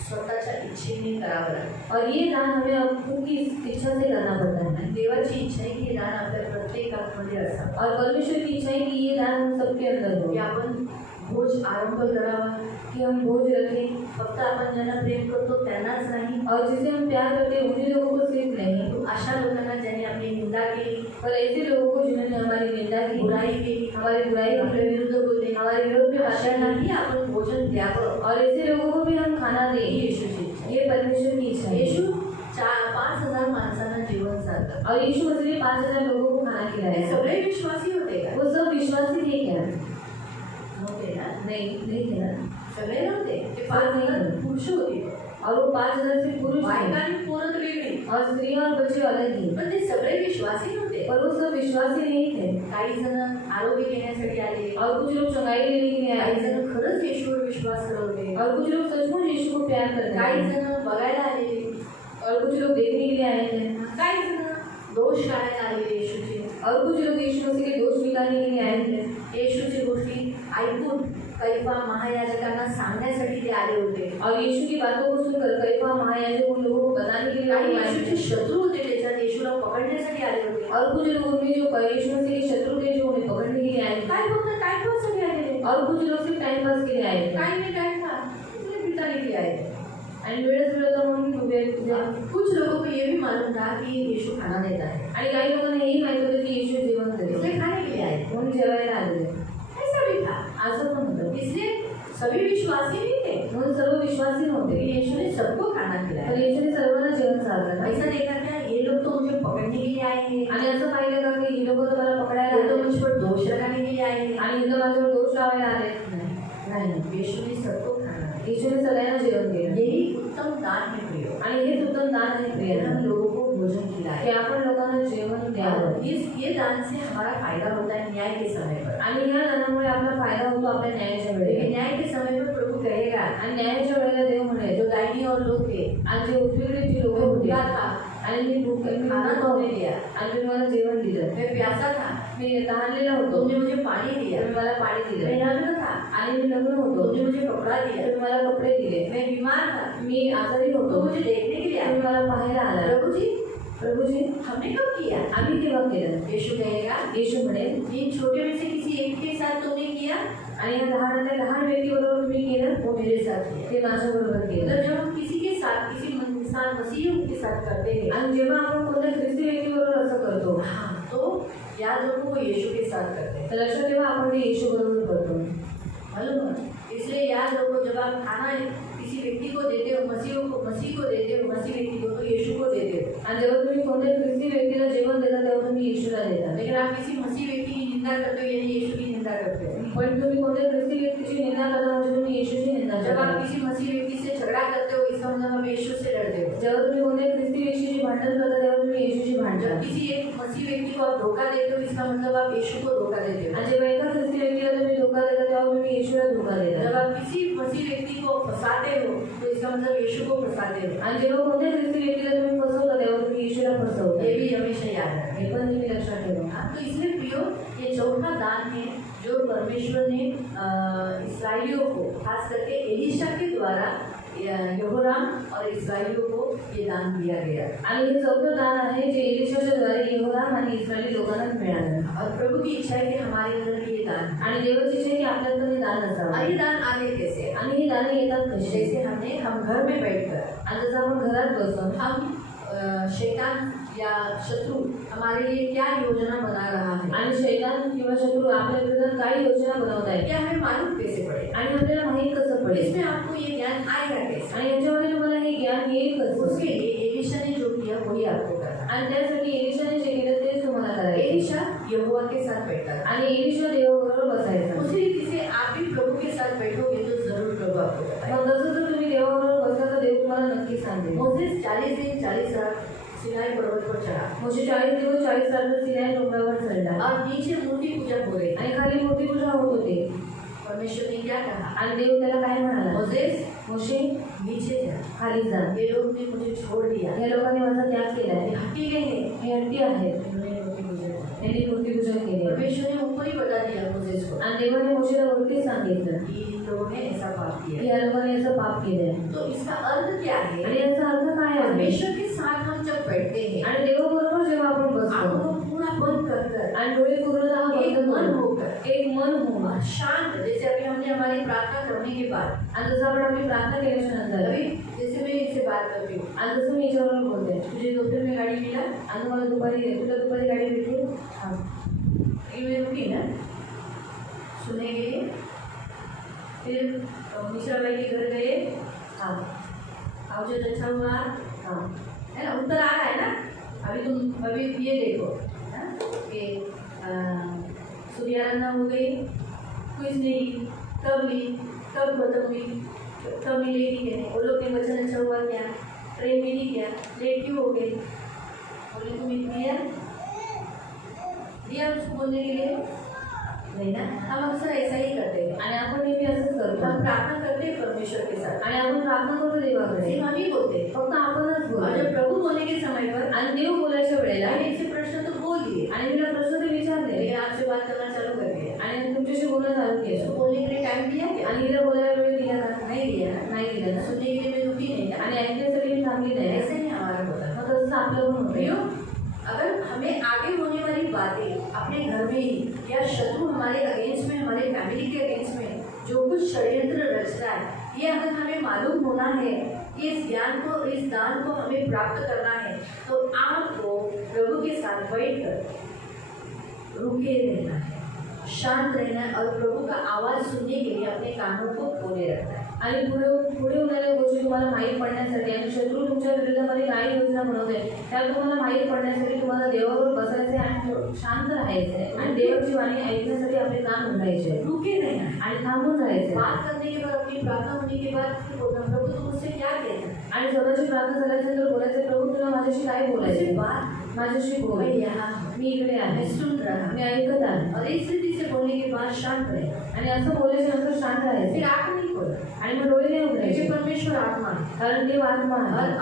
स्वतःच्या इच्छेने करावं लागतं। और ये दान हमें अपनी इच्छा से करना पड़ता है। आणि देवाची इच्छा आहे की हे दान आपल्या प्रत्येकामध्ये असावं, और परमेश्वर की इच्छा है कि ये दान हम सबके अंदर हो, की आपण भोज आरंभ करावा, कि हम भोज रखें, फक्त आपण ज्यांना प्रेम करतो त्यांनाच नाही, और जिसे हम प्यार करते हैं उन्हीं लोगों को सिर्फ नहीं, अशा लोकांना ज्यांनी आपली निंदा केली, पर ऐसे लोगों को जिन्होंने हमारी निंदा की, बुराई केली, हमारी बुराई आपल्या की, विरुद्ध बोलले, हमारे विरोध में बातें की, अशांनाही आपण भोजन द्यावं, और ऐसे लोगों को भी हम खाना ही दें, येशूची इच्छा आहे। ये परमेश्वर की इच्छा है। येशू 5,000 माणसांना जेवण था। और यीशु मसीह ने 5000 लोगों को खाना ये खिलाया। सगळे विश्वासी होते का? वो सब विश्वासी थे क्या? नव्हते ना, नहीं थे ना। सगळे नव्हते, ते 5000 पुरुष होते और वो 5000 से पुरुष बायका थे आणि पोरं तर वेगळी, और स्त्रियां और बच्चे अलग ही, पण ते सगळे विश्वासी नव्हते। पर वो सब विश्वासी नहीं थे। काही जण आरोग्य घेण्यासाठी आले, और कुछ लोग चंगाई लेने के लिए आए काही थे, जण खरंच येशूवर विश्वास करवले, और कुछ लोग सचमुच यीशु को प्यार करते काही हैं, जण बघायला आलेले, और कुछ लोग देखने के लिए आए थे, काही जण दोष काढायला आलेले येशूचे, और कुछ लोग यीशु मसीह के दोष निकालने के लिए आए थे। येशूची गोष्टी ऐकून कैफा महायाजकांना सांगण्यासाठी ते आले होते। और यीशु की बातों को सुनकर कैफा महायाजक उन लोगों को बताने के लिए काही आए येशूचे थे, शत्रू होते त्याच्यात येशूला पकडण्यासाठी आले होते। और कुछ लोग उनमें जो यीशु मसीह के शत्रु थे जो उन्हें पकड़ने के लिए आए थे, काय फक्त टाइमपाससाठी आलेले, और कुछ लोग सिर्फ टाइम पास के लिए आए थे। काही नाही काय था तुमने पिता के लिए आए थे। आणि वेळेस वेळेस म्हणून कुछ लोगों को ये भी मालूम था कि यीशु खाना देता है, आणि काही लोकांना हेही माहित होतं की येशू जेवण देतो, इसलिए खाने के लिए आए थे। म्हणून जेवायला आलेले। ऐसा भी था, असं पण होतं, इसलिए सभी विश्वासी नहीं थे, म्हणून सर्व विश्वासी लेकिन नव्हते, यीशु ने सबको खाना तर खिलाया। येशूने सर्वांना जेवण चाललं। ऐसा देखा क्या ये लोग तो मुझे पकड़ने के लिए आए हैं, आणि असं पाहिलं का की ही लोक तर मला पकडायला ये तो आले मुझ पर दोष लगाने के लिए आए हैं। आणि इथं माझ्यावर दोष लावायला आले। नहीं, यीशु ने सबको खाना दिया। येशूने सगळ्यांना जेवण दिलं, यही उत्तम दान है प्रियो, आणि हेच उत्तम दान आहे हम प्रियांना, लोगों को भोजन की खिलाए। आपण लोकांना जेवण द्यावं। ये दान से हमारा फायदा होता है न्याय के समय पर, आणि या दानामुळे आपला फायदा होतो आपल्या न्यायाच्या लेकिन वेळेला। न्याय के समय पर प्रभु कहेगा आणि न्यायाच्या वेळेला देव म्हणेल, जो दाहिनी और लोग थे, आणि जे उजवीकडे जी लोक मैं होती भूखा था, आणि मी खाना तुमने दिया, आणि तुम्ही मला जेवण दिलं, मैं प्यासा था, मी तहानलेला होतो, तुमने मुझे पानी दिया, तुम्ही मला पाणी मैं दिलं, नग्न था, आणि मी लग्न होतो, तुमने मुझे कपड़ा दिया, तुम्ही मला कपडे दिले, मैं बीमार था, मी आजारी तो होतो, मुझे देखने के लिए तुम्ही आए। मला पाहायला आला। प्रभूजी हमने कब किया? आम्ही केव्हा केलं? यीशु कहेगा, येशू म्हणेल, इन छोटे में से किसी एक के साथ तुमने किया, आणि या लहान व्यक्तीबरोबर तुम्ही केलं, वो मेरे साथ किया। ते माझ्याबरोबर केलं। मतलब जब हम किसी के साथ, किसी इंसान मसीह के साथ करते हैं, आणि जेव्हा आपण कोणत्या ख्रिस्ती व्यक्तीबरोबर असं करतो, हाँ, तो याद रखो वो यीशु के साथ करते हैं। तर लक्षात ठेवा आपण ते येशू बरोबर करतो। मालूम है? इसलिए याद रखो जब आप खाना किसी व्यक्ती को देते हो, मसीह को देते हो, मसीह व्यक्ति को तो यीशु को देते हो। आणि जेव्हा तुम्ही कोणत्या ख्रिस्ती व्यक्तीला जेवण देता तेव्हा तुम्ही येशूला देता। लेकिन आप किसी मसीह व्यक्ति की निंदा करते हो यानी यीशु की निंदा करते हो। पण तुम्ही कोणत्या ख्रिस्ती व्यक्तीची निंदा करता म्हणजे तुम्ही येशूची निंदा जब आप करता। किसी मसीह व्यक्ति से झगड़ा करते हो इसका मतलब आप यीशु से लड़ते हो। जेव्हा तुम्ही कोणत्या ख्रिस्ती व्यक्तीची भांडण करता तेव्हा तुम्ही येशूची भांडण जब करता। किसी एक मसीह व्यक्ति को आप धोखा देते हो इसका मतलब आप यीशु को धोखा देते हो। आणि जेव्हा एका ख्रिस्ती व्यक्तीला तुम्ही धोका देता तेव्हा तुम्ही येशूला धोका जब देता। आप किसी मसीह व्यक्ति को फंसाते हो तो इसका मतलब यीशु को फंसाते हो। आणि जेव्हा कोणत्या ख्रिस्ती व्यक्तीला तुम्ही फसवता तेव्हा तुम्ही येशूला फसवता। ये भी हमेशा याद रखना। हे पण तुम्ही लक्षात ठेवा। हाँ, तो इसलिए प्रियो ये चौथा दान है जो परमेश्वर ने इस्राएलियों को खास करके एलीशा के द्वारा यहोराम और इस्राएलियों को ये दान दिया गया। आणि हे चौथं दान आहे जे एलिशाच्या द्वारे यहोराम आणि इस्रायली लोकांना मिळालं। और प्रभु की इच्छा है कि हमारे अंदर भी ये दान, आणि देवाची इच्छा आहे की आपल्यात पण हे दान असावं। और ये दान आगे कैसे? आणि हे दान येतात कसे? जैसे हम घर में बैठकर आणि जसं आपण घरात बसून हम शैतान या शत्रु हमारे लिए क्या योजना बना रहा है, आणि शैतान किंवा शत्रू आपल्या विरोधात काय योजना बनवत आहे क्या हमें मालूम कैसे पड़े? आणि आपल्याला माहीत कसं पडेल इसमें आपको ये ज्ञान आएगा कैसे? आणि याच्यामध्ये तुम्हाला हे ज्ञान येईल कसं? उसके लिए एलीशा ने जो किया वही आपको करना। आणि त्यासाठी एलिशाने जे केलं तेच तुम्हाला करायचं। एलीशा यहोवा के साथ बैठा था। आणि एलिशा देवाबरोबर बसायचा। उसी रीति से आप भी प्रभु के साथ बैठोगे तो जरूर प्रभु आपको बताएगा। मग जसं जर तुम्ही देवाबरोबर बसला तर देव तुम्हाला नक्की सांगेल। मोसेस 40 दिन 40 रात सिनाई पर्वत पर चढ़ा मोशे 40 दिवस 40 रात्र सिनाई डोंगरावर चढला और नीचे मूर्ति पूजा हो रही आणि खाली मूर्ती पूजा होत होती। परमेश्वर ने क्या कहा? आणि देव त्याला काय म्हणाला? मोसेस मोशे नीचे जा, खाली जा, ये लोग ने मुझे छोड़ दिया, या लोकांनी माझा त्याग केलाय, ये हटी गए हैं, हे हट्टी आहेत, इन्होंने मूर्ति पूजा की। त्यांनी मूर्ती पूजा केली। परमेश्वर ने ऊपर ही बता दिया मोसेस को आणि देवाने मोशेला वरती सांगितलं कि इन लोगों ने ऐसा पाप की किया। या लोकांनी असं पाप केलंय। तो इसका अर्थ क्या है? आणि याचा अर्थ काय आहे? परमेश्वर के साथ हम जब बैठते हैं, आणि देवाबरोबर जेव्हा आपण आंखों बसतो को पूरा बंद कर कर आणि डोळे पूर्णतः एक बंद मन करून होकर एक मन होऊन और शांत, जैसे अभी हमने हमारी प्रार्थना करने के बाद आणि जसं आपण आपली प्रार्थना केल्याच्या नंतर अभी जैसे मैं इससे बात करती हूँ, आणि जसं मी याच्याबरोबर बोलते, तुझे दोपहर में गाड़ी मिला, आणि मला तुला दुपारी गाडी भेटली, हाँ ये मैं रुकी ना सुनने के लिए, फिर मिश्रा भाई के घर गए, हाँ आओ जो अच्छा हुआ, हाँ है ना, उत्तर आ रहा है ना, अभी ये देखो हाँ, कि सूर्याराधना हो गई, कुछ नहीं, कब ली, कब खत्म हुई, कब मिलेगी क्या नहीं, वो लोग ने वचन अच्छा हुआ क्या, प्रेम मिली क्या, लेट क्यों हो गई, बोले तुम्हें दिया उसको बोलने के लिए नहीं ना। हम अक्सर ऐसा ही करते हैं आणि आपण नेहमी असंच करतो. हम प्रार्थना करते हैं परमेश्वर के साथ आणि आपण प्रार्थना करतो देवाकडे, सिर्फ हम ही बोलते हैं। फक्त आपणच और बोलतो. जब प्रभु बोलने के समय पर आणि देव बोलायच्या वेळेला मैंने इनसे प्रश्न तो बोल दिए, आणि तिला प्रश्न ते विचारले लेकिन आपसे बात करना चालू कर दिया, आणि तुमच्याशी बोलणं चालू इसको केलं बोलने के लिए टाइम दिया क्या, आणि हिला बोलायला वेळ दिला का? नहीं दिया ना, नाही दिला ना. सुनने के लिए मैं रुकी नहीं ना, आणि ऐकण्यासाठी मी थांबली नाही. ऐसे नहीं हमारा होता। मग तसंच आपलं पण क्यों? होतं. अगर हमें आगे होने वाली बातें अपने घर में ही या शत्रु हमारे अगेंस्ट में, हमारे फैमिली के अगेंस्ट में जो कुछ षड्यंत्र रच रहा है, ये अगर हमें मालूम होना है, इस ज्ञान को, इस दान को हमें प्राप्त करना है, तो आपको प्रभु के साथ बैठ कर रुके रहना है, शांत रहना है और प्रभु का आवाज़ सुनने के लिए अपने कानों को खोले रखना है। आणि पुढे पुढे होणाऱ्या गोष्टी तुम्हाला माहीत पडण्यासाठी आणि शत्रू तुमच्या विरोधामध्ये काय योजना बनवते त्या तुम्हाला माहीत पडण्यासाठी तुम्हाला देवावर बसायचे आणि शांत राहायचे आणि देवाची वाणी ऐकण्यासाठी आपले कान उघडायचे रुके रहना है। आणि थांबून राहायचे. बात करने के बाद, अपनी प्रार्थना होने के बाद फिर बोलना, प्रभु तुम मुझसे क्या कहते हैं, आणि स्वतःची प्रार्थना झाल्यानंतर बोलायचे, प्रभू तुला माझ्याशी काय बोलायचे, बात माझ्याशी बोल, मैं यहाँ हूँ, मी इकडे मैं आहे, सुन रहा मी हूँ। ऐकत आहे. और इस रीति से बोलने के बाद शांत रहे, आणि असं बोलायच्या नंतर शांत फिर राहायचे आंख नहीं खोला, आणि मग डोळे नाही क्योंकि उघडायचे परमेश्वर आत्मा है कारण देव आत्मा और आहे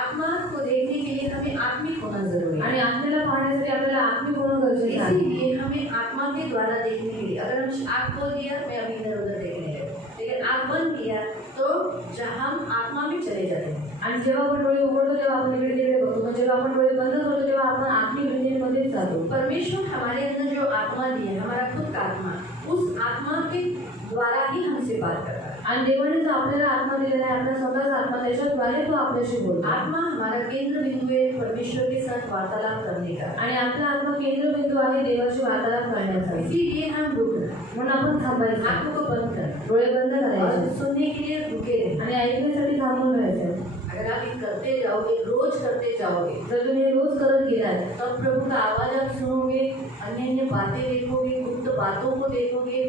आत्मा को देखने के लिए हमें आत्मिक होना जरूरी है। आणि आपल्याला पाहण्यासाठी आपल्याला आत्मिक होणं गरजेचं आहे. इसीलिए हमें आत्मा के द्वारा देखने के लिए, अगर हम आँख खोल दिया मैं अभी इधर उधर देखने लगे, लेकिन आँख बंद किया तो जहाँ हम आत्मा में चले जाते हैं। आणि जेव्हा आपण डोळे उघडतो तेव्हा आपण इकडे तिकडे बघतो, पण जेव्हा आपण डोळे बंद करतो तेव्हा आपण आत्मिक विंध्येमध्येच जातो. परमेश्वर हमारे अंदर जो आत्मा दी है, हमारा खुद का आत्मा, उस आत्मा के द्वारा ही हमसे बात करता है। आणि देवाने जो आपल्याला आत्मा दिलेला आहे, आपला स्वतःचा आत्मा, त्याच्याद्वारे तो आपल्याशी बोलतो. आत्मा हमारा केंद्र बिंदु है परमेश्वर के साथ वार्तालाप करने का, आणि आपला आत्मा केंद्रबिंदू आहे देवाशी वार्तालाप करण्याचा. इसीलिए हम रुकना, म्हणून आपण थांबायचं, आंखों को बंद करना डोळे बंद और करायचे सुनने के लिए रुके रहना। आणि ऐकण्यासाठी थांबून राहायचं. अगर आप ये करते जाओगे, रोज करते जाओगे, जर तुम्ही हे रोज करत गेलात तब प्रभु का आवाज आप सुनोगे, अन्य अन्य बातें देखोगे, गुप्त बातों को देखोगे,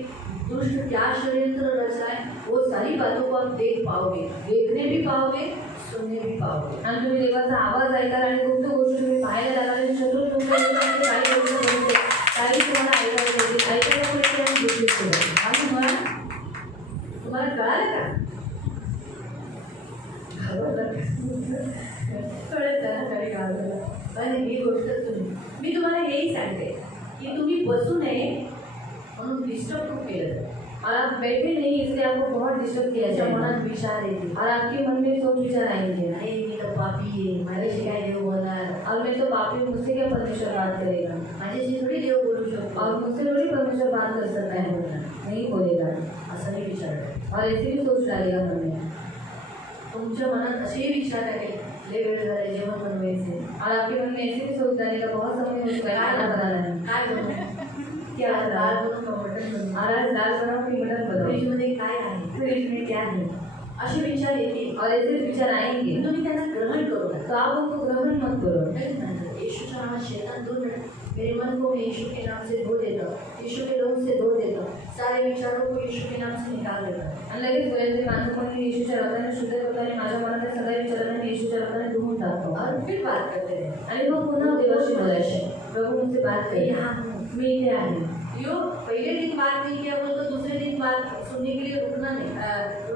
दुष्ट क्या षड्यंत्र रच रहा है, वो सारी बातों को आप देख पाओगे, देखने भी पाओगे, सुनने भी पाओगे। आणि तुम्ही देवाचा आवाज ऐकाल आणि गुप्त गोष्टी तुम्ही पाहायला लागाल आणि शत्रू तुमच्या विरोधामध्ये काही गोष्टी बनवते, काही तुम्हाला ऐकायला येते, ऐकायला पडते आणि दुसरीच होते. आणि तुम्हाला कळालं का? कळत ना काही गावाला, आणि ही गोष्ट मी तुम्हाला हेही सांगते की तुम्ही बसू नये म्हणून डिस्टर्ब खूप केलं जातं. और आप बैठे नहीं इसलिए आपको बहुत डिस्टर्ब किया त्याच्या जाएगा मनात विचार येते, और आपके मन में सोच विचार आएंगे, अरे मी तर पापी आहे, माझ्याशी काय देव बोलणार, और मैं तो पापी, मुझसे क्या परमेश्वर बात करेगा, माझ्याशी थोडी देव बोलू शकतो, और मुझसे थोड़ी परमेश्वर बात कर सकता है, नहीं बोलेगा. असं नाही विचार और ऐसे भी सोच डालेगा मन में. तुमच्या मनात असेही विचार आहे, लय वेळ झाले जेवण बनवायचे, और आपके मन में ऐसे भी सोच डालेगा बहुत समय हो चुका है खाना बनाना है, काय बनवू, क्या दाल बनाना, बनवू का मटण बनवू, और आज दाल बनाओ कि मटन बनाओ, फ्रीजमध्ये काय आहे, फ्रीजमध्ये क्या आहे, असे विचार येतील. और ऐसे विचार आएंगे तुम्ही त्यांना ग्रहण करू तो नका. आप उनको ग्रहण मत करो. यीशुच्या नामात शैतान दूर रहे, मेरे मन को मैं यीशु के नाम से धो देता हूँ, यीशु के लोग से धो देता हूँ, सारे विचारों को यीशु के नाम से निकाल देता हूँ. आणि लगेच बोलायचे माझं पण मी येशूच्या रक्ताने शुद्ध करतो आणि माझ्या मनातल्या सगळ्या विचारांना मी येशूच्या रक्ताने धुवून टाकतो. और फिर बात करते रहे, आणि मग पुन्हा देवाशी बोलायचे, प्रभू मुझसे बात मैं करिए, यहाँ हूँ. मी इथे आहे. यो पहले दिन बात नहीं किया वो तो दूसरे दिन बात सुनने के लिए रुकना नहीं,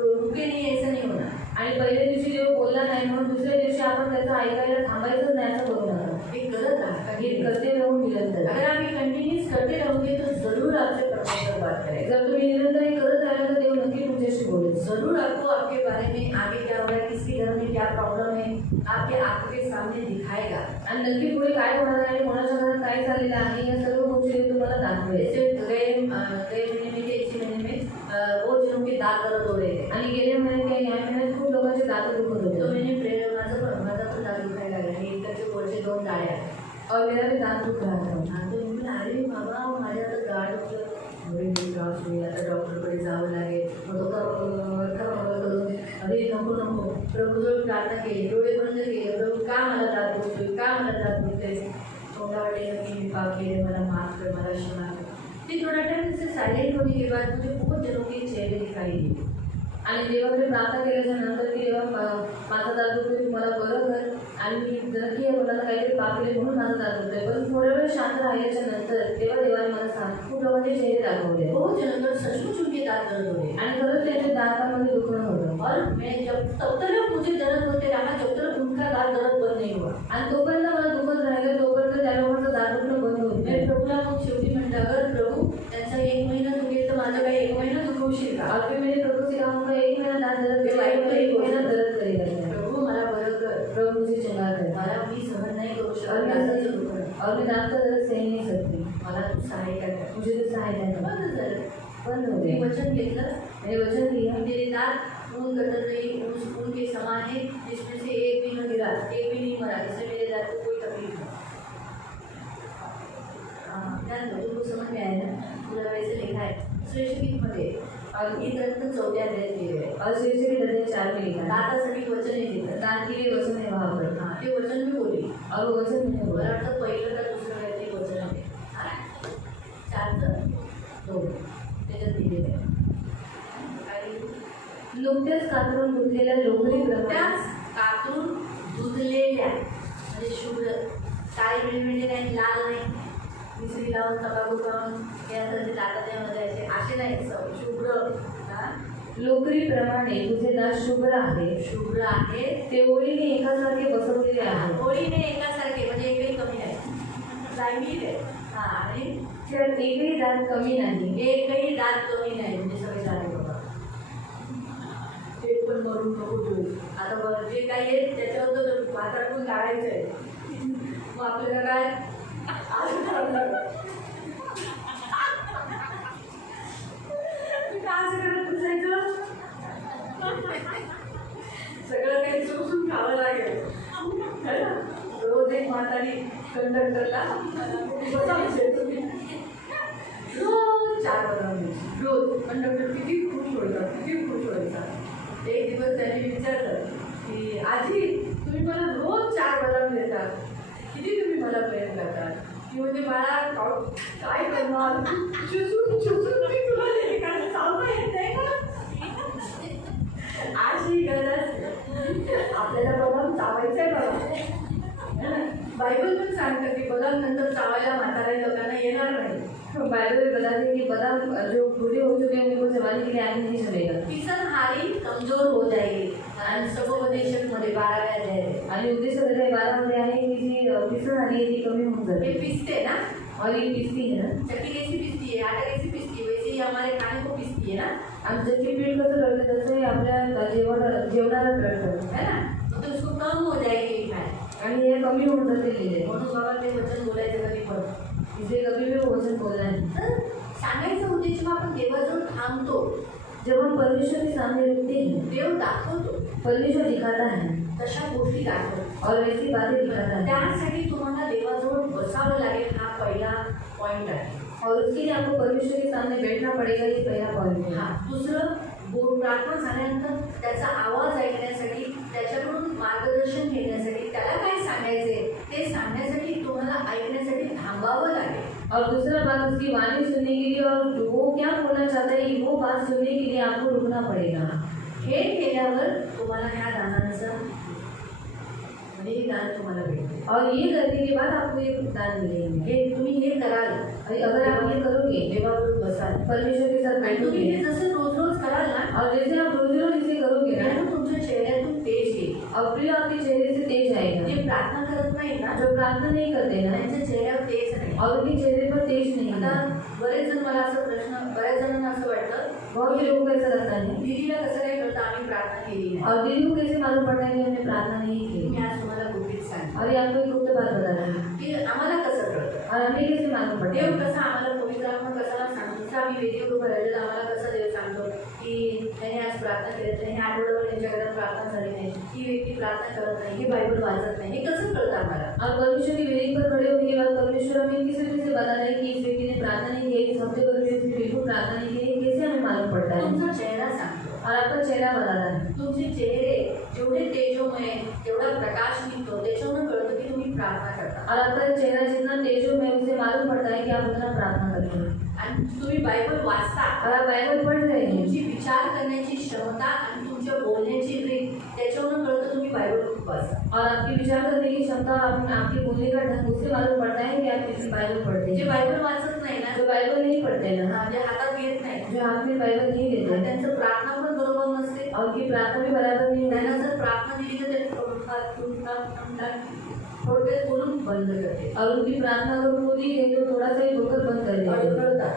रुके नहीं, ऐसा नहीं होना. आणि पहिल्या दिवशी जेव्हा बोलला नाही म्हणून दुसऱ्या दिवशी आपण त्याचं ऐकायला थांबायचंच नाही असं करू नका. एक करत रहा, हे करते राहून निरंतर. अगर आप ये कंटिन्यूस करते रहोगे तो जरूर आपसे परमेश्वर बात करेगा, जर तुम्ही निरंतर हे करत राहिला तर देव नक्की तुमच्याशी बोलेल. जरूर आपको आपके बारे में आगे क्या हो रहा है, किसके घर में क्या प्रॉब्लम है, आपके आंखों के सामने दिखाएगा. आणि नक्की पुढे काय होणार आहे आणि कोणाच्या घरात काय चाललेलं आहे या सर्व गोष्टी देव तुम्हाला दाखवेल. जैसे गए महीने में के इसी महीने में बहुत जनों के दांत दर्द हो रहे थे, आणि गेल्या महिन्यात काही या महिन्यात खूप लोकांचे दात दुखत तो होते मैंने प्रेयर माझा पण दात दुखायला लागला, हे इकडचे वरचे 2 डाळ्या. और मेरा भी दात दुख रहा था. आणि तो मी म्हणाले, अरे बाबा माझ्या तर गाड एवढे त्रास होईल, आता डॉक्टरकडे जावं लागेल, मग तो करून अरे नको नको, प्रभूजवळ प्रार्थना केली, डोळे बंद केले, प्रभू का मला दाखवतोय, का मला दाखवतोय, तोंडा वाटेल की मी पाप केले, मला माफ कर, मला क्षमा कर. फिर थोड़ा टाइम से साइलेंट होने के बाद मुझे बहुत जनों के चेहरे दिखाई दिए. आणि देवाकडे प्रार्थना केल्याच्या नंतर की देवा माझा दात दुखतोय मला बरं कर आणि मी नक्की मला काहीतरी पाप केले म्हणून माझा दात दुखतोय. पण थोडा वेळ शांत राहिल्याच्या नंतर तेव्हा देवाने मला खूप लोकांचे चेहरे दाखवले बहुत जनों पर सचमुच उनके दांत दर्द हो रहे. आणि खरंच त्यांच्या दातामध्ये दुखणं होतं. और मैं जब तब तक मुझे दर्द होते रहा जब तक उनका दांत दर्द बंद नहीं हुआ. आणि तोपर्यंत मला दुखत राहिलं तोपर्यंत त्या लोकांचं दात दुखणं बंद होत मैं नाही. प्रभूला मग शेवटी म्हटलं, अगर प्रभू त्यांचा 1 महिना दुखेल तर माझं काही 1 महिना दुखवशील का. और फिर मैंने प्रभु से कहा उनका 1 महीना दांत दर्द करेगा, 1 महीना दर्द करेगा. प्रभू मला बरं कर, प्रभु मुझे चंगा कर. मला मी सहन नाही करू और शकत मैं दाताचं दुखणं. और मैं दांत का दर्द सह नहीं सकती. मला तू सहायता कर. मुझे तो सहायता कर. बंद झालं. बंद हो मी गया. वचन घेतलं, मैंने वचन दिया मेरे दांत ऊन कतर नहीं, उस ऊन के समान है जिसमें से एक भी न गिरा, एक भी नहीं मरा, इससे मेरे दांत को कोई तकलीफ नहीं. ध्यान दो, तुमको समझ में आया ना. पूरा वैसे लिखा है श्रेष्ठ गीतमध्ये. और ही ग्रंथ 4 अध्यायात लिहिलेलं आहे. और शीर्ष के दर्जे 4 में लिखा है. दातासाठी वचन आहे तिथं. दांत के लिए वचन है वहाँ पर. हां, ते वचन मी बोलली. और वो वचन मैंने मला बोला. वाटतं पहिलं का दुसरं काहीतरी वचन आहे. 4चं 2 त्याच्यात दिलेलं आहे. आणि नुकत्याच कातरून धुतलेल्या लोकरी त्याच कातून धुतलेल्या म्हणजे शुभ्र, काळी मिळमिळे नाही, लाल नाही, मिसरी लावून तंबाखू लावून यासाठी दातामध्ये असे नाही, शुभ्र. हां, लोकरीप्रमाणे तुझे दात शुभ्र आहे. शुभ्र आहे. ते ओळीने एकासारखे बसवलेले आहे. होळीने एकासारखे म्हणजे एकही कमी नाही, जामीर आहे. हां, आणि त्यात एकही दात कमी नाही. एकही दात कमी नाही, म्हणजे सगळे झाले बाबा. ते पण मरून नको देऊ. आता बरं जे काही आहे त्याच्यावर तर भातातून काढायचं आहे. मग आपल्याला काय असं करत बसायचं, सगळं काही चुकून खावं लागेल. है ना? रोज एक म्हातारी कंडक्टरला बसायचे तुम्ही, रोज 4 बदाम रोज. कंडक्टर किती खुश व्हायचा, किती खुश व्हायचा. एक दिवस त्यांनी विचारलं की आजी तुम्ही मला रोज 4 बदाम देता, किती तुम्ही मला प्रेम करतात. की म्हणजे बाळा काय करणार, चुसून चुसून मी तुला दिली का, चालता येत नाही का. अशी गरज आपल्याला बदाम चावायचंय बघा. बायबल पण सांगतं की बदाम नंतर चावायला म्हाताऱ्या लोकांना येणार नाही. बाइबल बताते हैं कि बदाम जो बूढ़े हो चुके हैं उनको चबाने के लिए आगे नहीं चलेगा. पिसनहारी कमजोर हो जाएगी. आणि समुपदेशकमध्ये 12व्या अध्यायात आणि उद्देश वगैरे 12 मध्ये आहे की जी पिसण आली आहे ती कमी होऊन हे जाते. पिसते ना, और ये पिसती है ना. चक्की कैसी पिसती है, आटा कैसी पिसती है, वैसे ही हमारे खाने को पिसती है ना. आणि जशी पीठ कसं करते तसं हे आपल्या जेवणाला करतं है ना. तो उसको कम हो जाएगी फैट. आणि हे कमी होऊन जाते लिहिले. म्हणून बाबा ते वचन बोलायचं कधी पण. इसे कभी भी वचन बोलना है. तर सांगायचं उद्देश जेव्हा आपण देवाजवळ थांबतो, जब हम परमेश्वर के सामने रुकते हैं देव दाखवतो, परमेश्वर दिखाता है तशा गोष्टी दाखवतो. और वैसी बातें दिखाता है. त्यासाठी तुम्हाला देवाजवळ बसावं लागेल. हा पहिला पॉईंट आहे. और उसके लिए आपको परमेश्वर के सामने बैठना पड़ेगा. ये पहला पॉइंट है. हा. दुसरं, प्रार्थना झाल्यानंतर त्याचा आवाज ऐकण्यासाठी, त्याच्याकडून मार्गदर्शन घेण्यासाठी, त्याला काय सांगायचे ते सांगण्यासाठी तुम्हाला ऐकण्यासाठी थांबावं लागेल. और दूसरा बात उसकी वाणी सुनने के लिए और वो क्या बोलना चाहता है वो बात सुनने के लिए आपको रुकना पड़ेगा. हे केल्यावर तुम्हाला ह्या दानाचं म्हणजे हे दान तुम्हाला भेटेल. और ये करने के बाद आपको ये दान मिलेंगे. हे तुम्ही हे कराल, अगर आप ये करोगे देवाबरोबर बसाल, परमेश्वर के साथ आणि तुम्ही हे बैठोगे जसं रोज रोज कराल ना, और जैसे आप रोज रोज इसे करोगे ना त्यानं तुमच्या चेहऱ्यातून तेज येईल. और फिर आपके चेहरे से तेज आएगा. जे प्रार्थना करत नाही ना, जो प्रार्थना नहीं करते ना त्यांच्या चेहऱ्यावर तेज नाही. और उनके चेहरे पर तेज नहीं आता है. बरेच जण, मला असं प्रश्न, बऱ्याच जणांना असं वाटतं बहुत से लोगों को ऐसा लगता है. दीदीला कसं काय कळतं आम्ही प्रार्थना केली नाही. और दीदी को कैसे मालूम पड़ता है कि हमने प्रार्थना नहीं की. मी आज तुम्हाला गुपित सांगते और ये आपको एक गुप्त बात बता रहा है. की आम्हाला कसं कळतं, और हमें कैसे मालूम पड़ता देव है. कसं आम्हाला पवित्र आत्मा कसा सांगतो. जसं आम्ही वेदीवर उभं राहिलेलं आम्हाला कसं देव सांगतो की त्याने आज प्रार्थना केली, त्याने ह्या आठवड्यावर त्यांच्या घरात प्रार्थना झाली नाही, ही व्यक्ती प्रार्थना करत नाही, ही बायबल वाचत नाही. हे कसं कळतं आम्हाला. और परमेश्वर की वेदी पर खड़े होने के बाद परमेश्वर हमें किस तरीके से बता रहा है कि इस व्यक्ति ने प्रार्थना नहीं की, इस हफ्ते पर भी उसने बिल्कुल प्रार्थना नहीं की. कैसे हमें मालूम पड़ता है. तुमचा चेहरा सांगतो. और आपका चेहरा बदला है। तुमचे चेहरे जेवढे तेजोमय, जेवढा प्रकाश निघतो त्याच्यावरून कळतं की तुम्ही प्रार्थना करता. और आपका चेहरा जितना तेजोमय है उससे मालूम पड़ता है कि आप उतना प्रार्थना करते हैं। आणि तुम्ही बायबल वाचता, और आप बाइबल पढ़ रहे हैं तुमची विचार करण्याची क्षमता आणि तुमच्या बोलण्याची रीत त्याच्यावरून कळतं तुम्ही बायबल खूप वाचता. और आपकी विचार करने की क्षमता आपके बोलने का ढंग उससे मालूम पड़ता है कि आप किसी बाइबल पढ़ते जे हैं। बायबल वाचत नाही ना, जो बाइबल नहीं पढ़ते ना, जे हातात घेत नाही, जो हाथ में बाइबल नहीं लेते, त्यांचं प्रार्थना पण बरोबर नसते. और उनकी प्रार्थना भी बराबर नहीं त्यांना होती, जर प्रार्थना दिली तर ते थोडक्यात बोलून बंद करते और उनकी प्रार्थना अगर वो दी गई तो थोड़ा सा ही बोलकर बंद कर देते हैं अडखळतात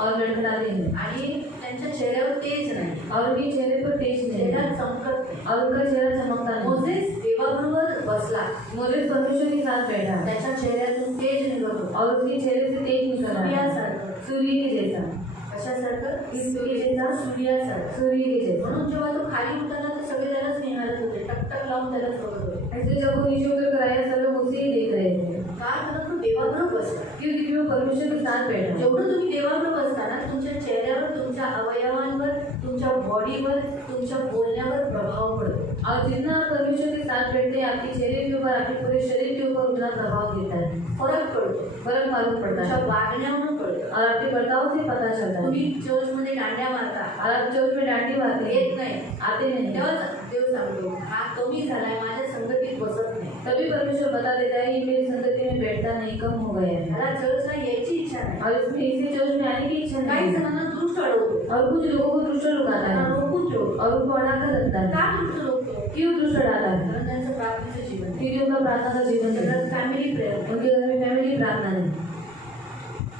और लड़खड़ाते हैं, आणि त्यांच्या चेहऱ्यावर तेज नाही, और उनके चेहरे पर तेज नहीं चेहरा है, चमकत नाही. और उनका चेहरा चमकता नहीं। मोसेस देवाबरोबर बसला, मोसेस परमेश्वर के साथ बैठा त्याच्या चेहऱ्यातून तेज निघत होतं. और उसके चेहरे से तेज निकल रहा है, सूर्यासारखं. सूर्य के जैसा, कशासारखं? सूर्यासारखं. सूर्यासारखं. सूर्य के जैसा। म्हणून जेव्हा तो खाली उतरला तर सगळे त्यालाच निहाळत होते, टकटक लावून त्यालाच बघत होते. ऐसे जब वो नीचे उतर कर आया सब लोग उसे ही देख रहे थे, का तर तो देवाबरोबर बसला. क्योंकि वो परमेश्वर के साथ बैठा। जेवढं तुम्ही देवाबरोबर बसता ना, तुमच्या चेहऱ्यावर, तुमच्या अवयवांवर, तुमच्या बॉडीवर, तुमच्या बोलण्यावर प्रभाव पडतो. और जितना आप परमेश्वर के साथ बैठते हैं आपके चेहरे के ऊपर, आपके पूरे शरीर के ऊपर उतना प्रभाव गिरता है, फरक पडतो. फर्क मालूम पड़ता तुमच्या है, वागण्यावरून कळतं. और आपके बर्ताव से पता चलता है। तुम्ही चर्चमध्ये दांड्या मारता, और आप चर्च में डांडी मारते हैं, येत नाही, आते नहीं, तेव्हा देव सांगतो हा कमी झालाय, माझ्या संगतीत बसत नाही. तभी परमेश्वर बता देता है ये मेरी संगति में बैठता नहीं, कम हो गया है, मला चर्चला यायची इच्छा नाही. और इसमें इसे चर्च में आने की इच्छा काही नहीं है। जणांना दृष्ट अडवतो, और कुछ लोगों को दृष्ट लुकाता त्यांना है रोखून ठेवतो. और उनको अड़ाकर रखता है। का दृष्ट रोखतो? क्यों दृष्ट डाला है? कारण त्यांचं प्रार्थनेचं जीवन आहे. क्योंकि उनका प्रार्थना का जीवन है, त्यांचं फॅमिली प्रेयर आहे. उनके घर में फैमिली प्रार्थना है।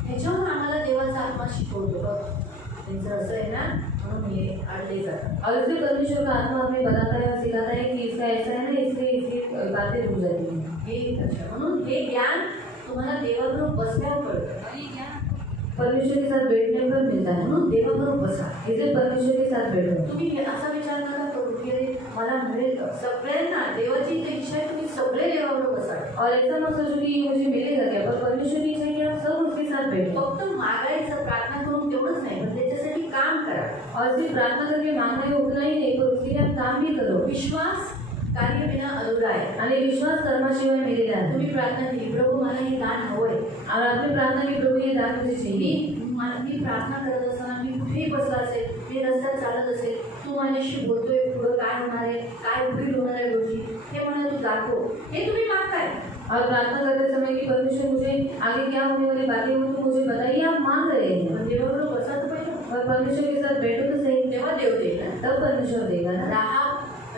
ह्याच्यावरून आम्हाला देवाचा आत्मा शिकवतो. बघ, त्यांचं असं आहे ना, म्हणून हे अडले जातात. और इसलिए परमेश्वर का आत्मा हमें बताता है और सिखाता है कि इसका ऐसा है ना, इसलिए इसकी बातें रुक जाती हैं। हे अच्छा, म्हणून हे ज्ञान तुम्हाला देवाबरोबर बसल्यावर कळतं. परमेश्वर के साथ बैठने पर मिलता है, म्हणून देवाबरोबर बसा. इसलिए परमेश्वर के साथ बैठो। तुम्ही असा विचार नका करू की अरे मला मिळेल का. सगळ्यांना देवाची जी इच्छा आहे तुम्ही सगळे देवाबरोबर बसा. और ऐसा मत सोचो कि ये मुझे मिलेगा क्या, पर परमेश्वर की इच्छा है कि आप सब उसके साथ बैठो, फक्त मागायचं, प्रार्थना करून तेवढंच नाही, पण त्याच्यासाठी काम करा. और सिर्फ प्रार्थना करके मांगना है उतना ही नहीं, पर उसके लिए आप काम भी करो। विश्वास कार्य बिना अधुरा आहे. आणि विश्वास कर्माशिवाय मिलेला है। तुम्ही प्रार्थना केली, प्रभू मला हे दान हवंय. और आपने प्रार्थना की प्रभु ये दान मुझे चाहिए। मी प्रार्थना करत असताना मी कुठेही बसला असेल, मी रस्त्यात चालत असेल, तू माझ्याशी बोलतोय, पुढं काय होणार आहे, काय पुढील होणार आहे गोष्टी, हे मला तू दाखव. हे तुम्ही मागताय. और प्रार्थना करते समय कि परमेश्वर मुझे आगे क्या होने वाली बातें हो तो मुझे बताइए, आप मांग रहे हैं। पण देवाबरोबर बसा तर पाहिजे. और परमेश्वर के साथ बैठो तो सही, तेव्हा देव देईल ना. तब परमेश्वर देगा ना।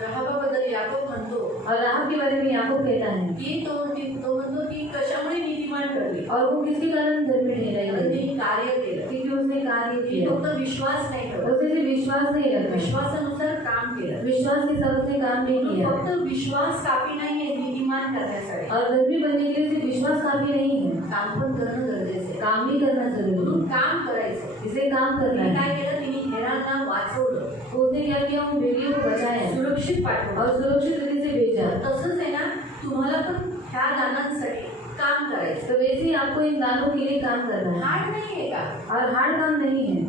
राहाबाबद्दल याकोब म्हणतो और राहब के बारे में याकूब कहता है की तो म्हणतो की कशामुळे नीतिमान ठरली. और वो किसी कारण धर्मी नहीं कारण रही, तिने कार्य केलं. क्योंकि उसने कार्य ती किया, फक्त विश्वास नाही ठेवला, उसने सिर्फ विश्वास नहीं रखा, विश्वासानुसार काम केलं. विश्वास के साथ उसने काम नहीं किया। फक्त विश्वास काफी नाहीये नीतिमान करण्यासाठी. और धर्मी बनने के लिए सिर्फ विश्वास काफी नहीं है, काम पण करणं गरजेचं आहे. काम भी करना जरूरी म्हणून है, काम करायचं. इसे काम करना तिने है। काय केलं, तिने हेरांना वाचवलं, तो उसने क्या किया, उन बेटियों को बचाया सुरक्षित पाठवलं. और सुरक्षित रीति से भेजा। तसंच आहे ना, तुम्हाला पण ह्या दानांसाठी काम करायचं. तो वैसे ही आपको इन दानों के लिए काम करना है, हार्ड नाहीये का. और हार्ड काम नहीं है,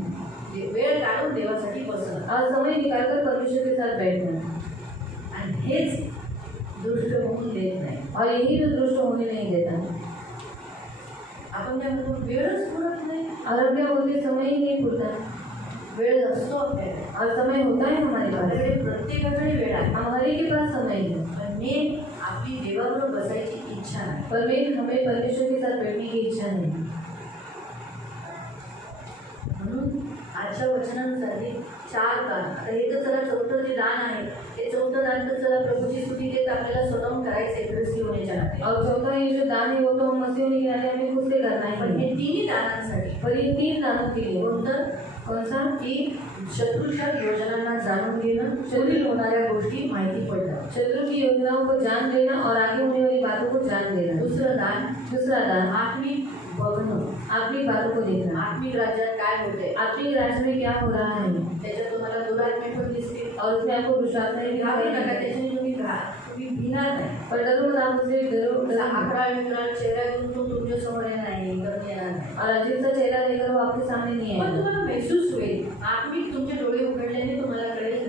वेळ काढून देवासाठी बसणं. और समय निकालकर परमेश्वर के साथ बैठना, आणि हेच दृष्ट होऊन देत नाही. और यही तो दुष्ट होने नहीं देता। आपण त्यामधून वेळच पुरत नाही. और अब क्या बोलते, समय ही नहीं पूरता, वेळ असतो आपल्याकडे, और समय होता है हमारे पास, आपल्याकडे प्रत्येकाकडे वेळ आहे. हमारे के पास समय है, पण मेन आपली देवाबरोबर बसायची इच्छा नाही. पर मेन हमें परमेश्वर के साथ बैठने की इच्छा नहीं। म्हणून आजच्या वचनानुसार हे 4 दान, आता हे तर चला चौथं जे दान आहे, ते चौथं दान तर चला प्रभूची स्तुती देत आपल्याला स्वतःहून करायचं आहे ख्रिस्ती होण्याच्या नाते. और चौथा ये जो दान है वो तो हम मसीह होने के नाते हमें खुद से करना पण है। हे तिन्ही दानांसाठी पर ये 3 दानों के लिए कोणतं, कौन सा, की शत्रूच्या योजनांना जाणून घेणं, पुढील होणाऱ्या गोष्टी माहिती पडणं. शत्रु की योजनाओं को जान लेना और आगे होने वाली बातों को जान लेना। दुसरं दान, दूसरा दान, आत्मिक बघणं, आत्मिक बातों को देखना, आत्मिक राज्यात काय होते, आत्मिक राज्य में क्या हो रहा है, त्याच्यात तुम्हाला दुरात्मे पण दिसतील. और उसमें आपको विश्वास नहीं घाबरू नका, दिखाई त्याच्याने तुम्ही तुम्ही भिणार नाही. पर डरो मत, आप उसे डरो असा अकराळ विकराळ चेहरा घेऊन तो तुमच्या समोर येणार नाही, एकदम येणार नाही. और अजीब सा चेहरा लेकर वो आपके सामने नहीं पण आएगा, तुम्हाला महसूस होईल, आत्मिक तुमचे डोळे उघडल्याने तुम्हाला कळेल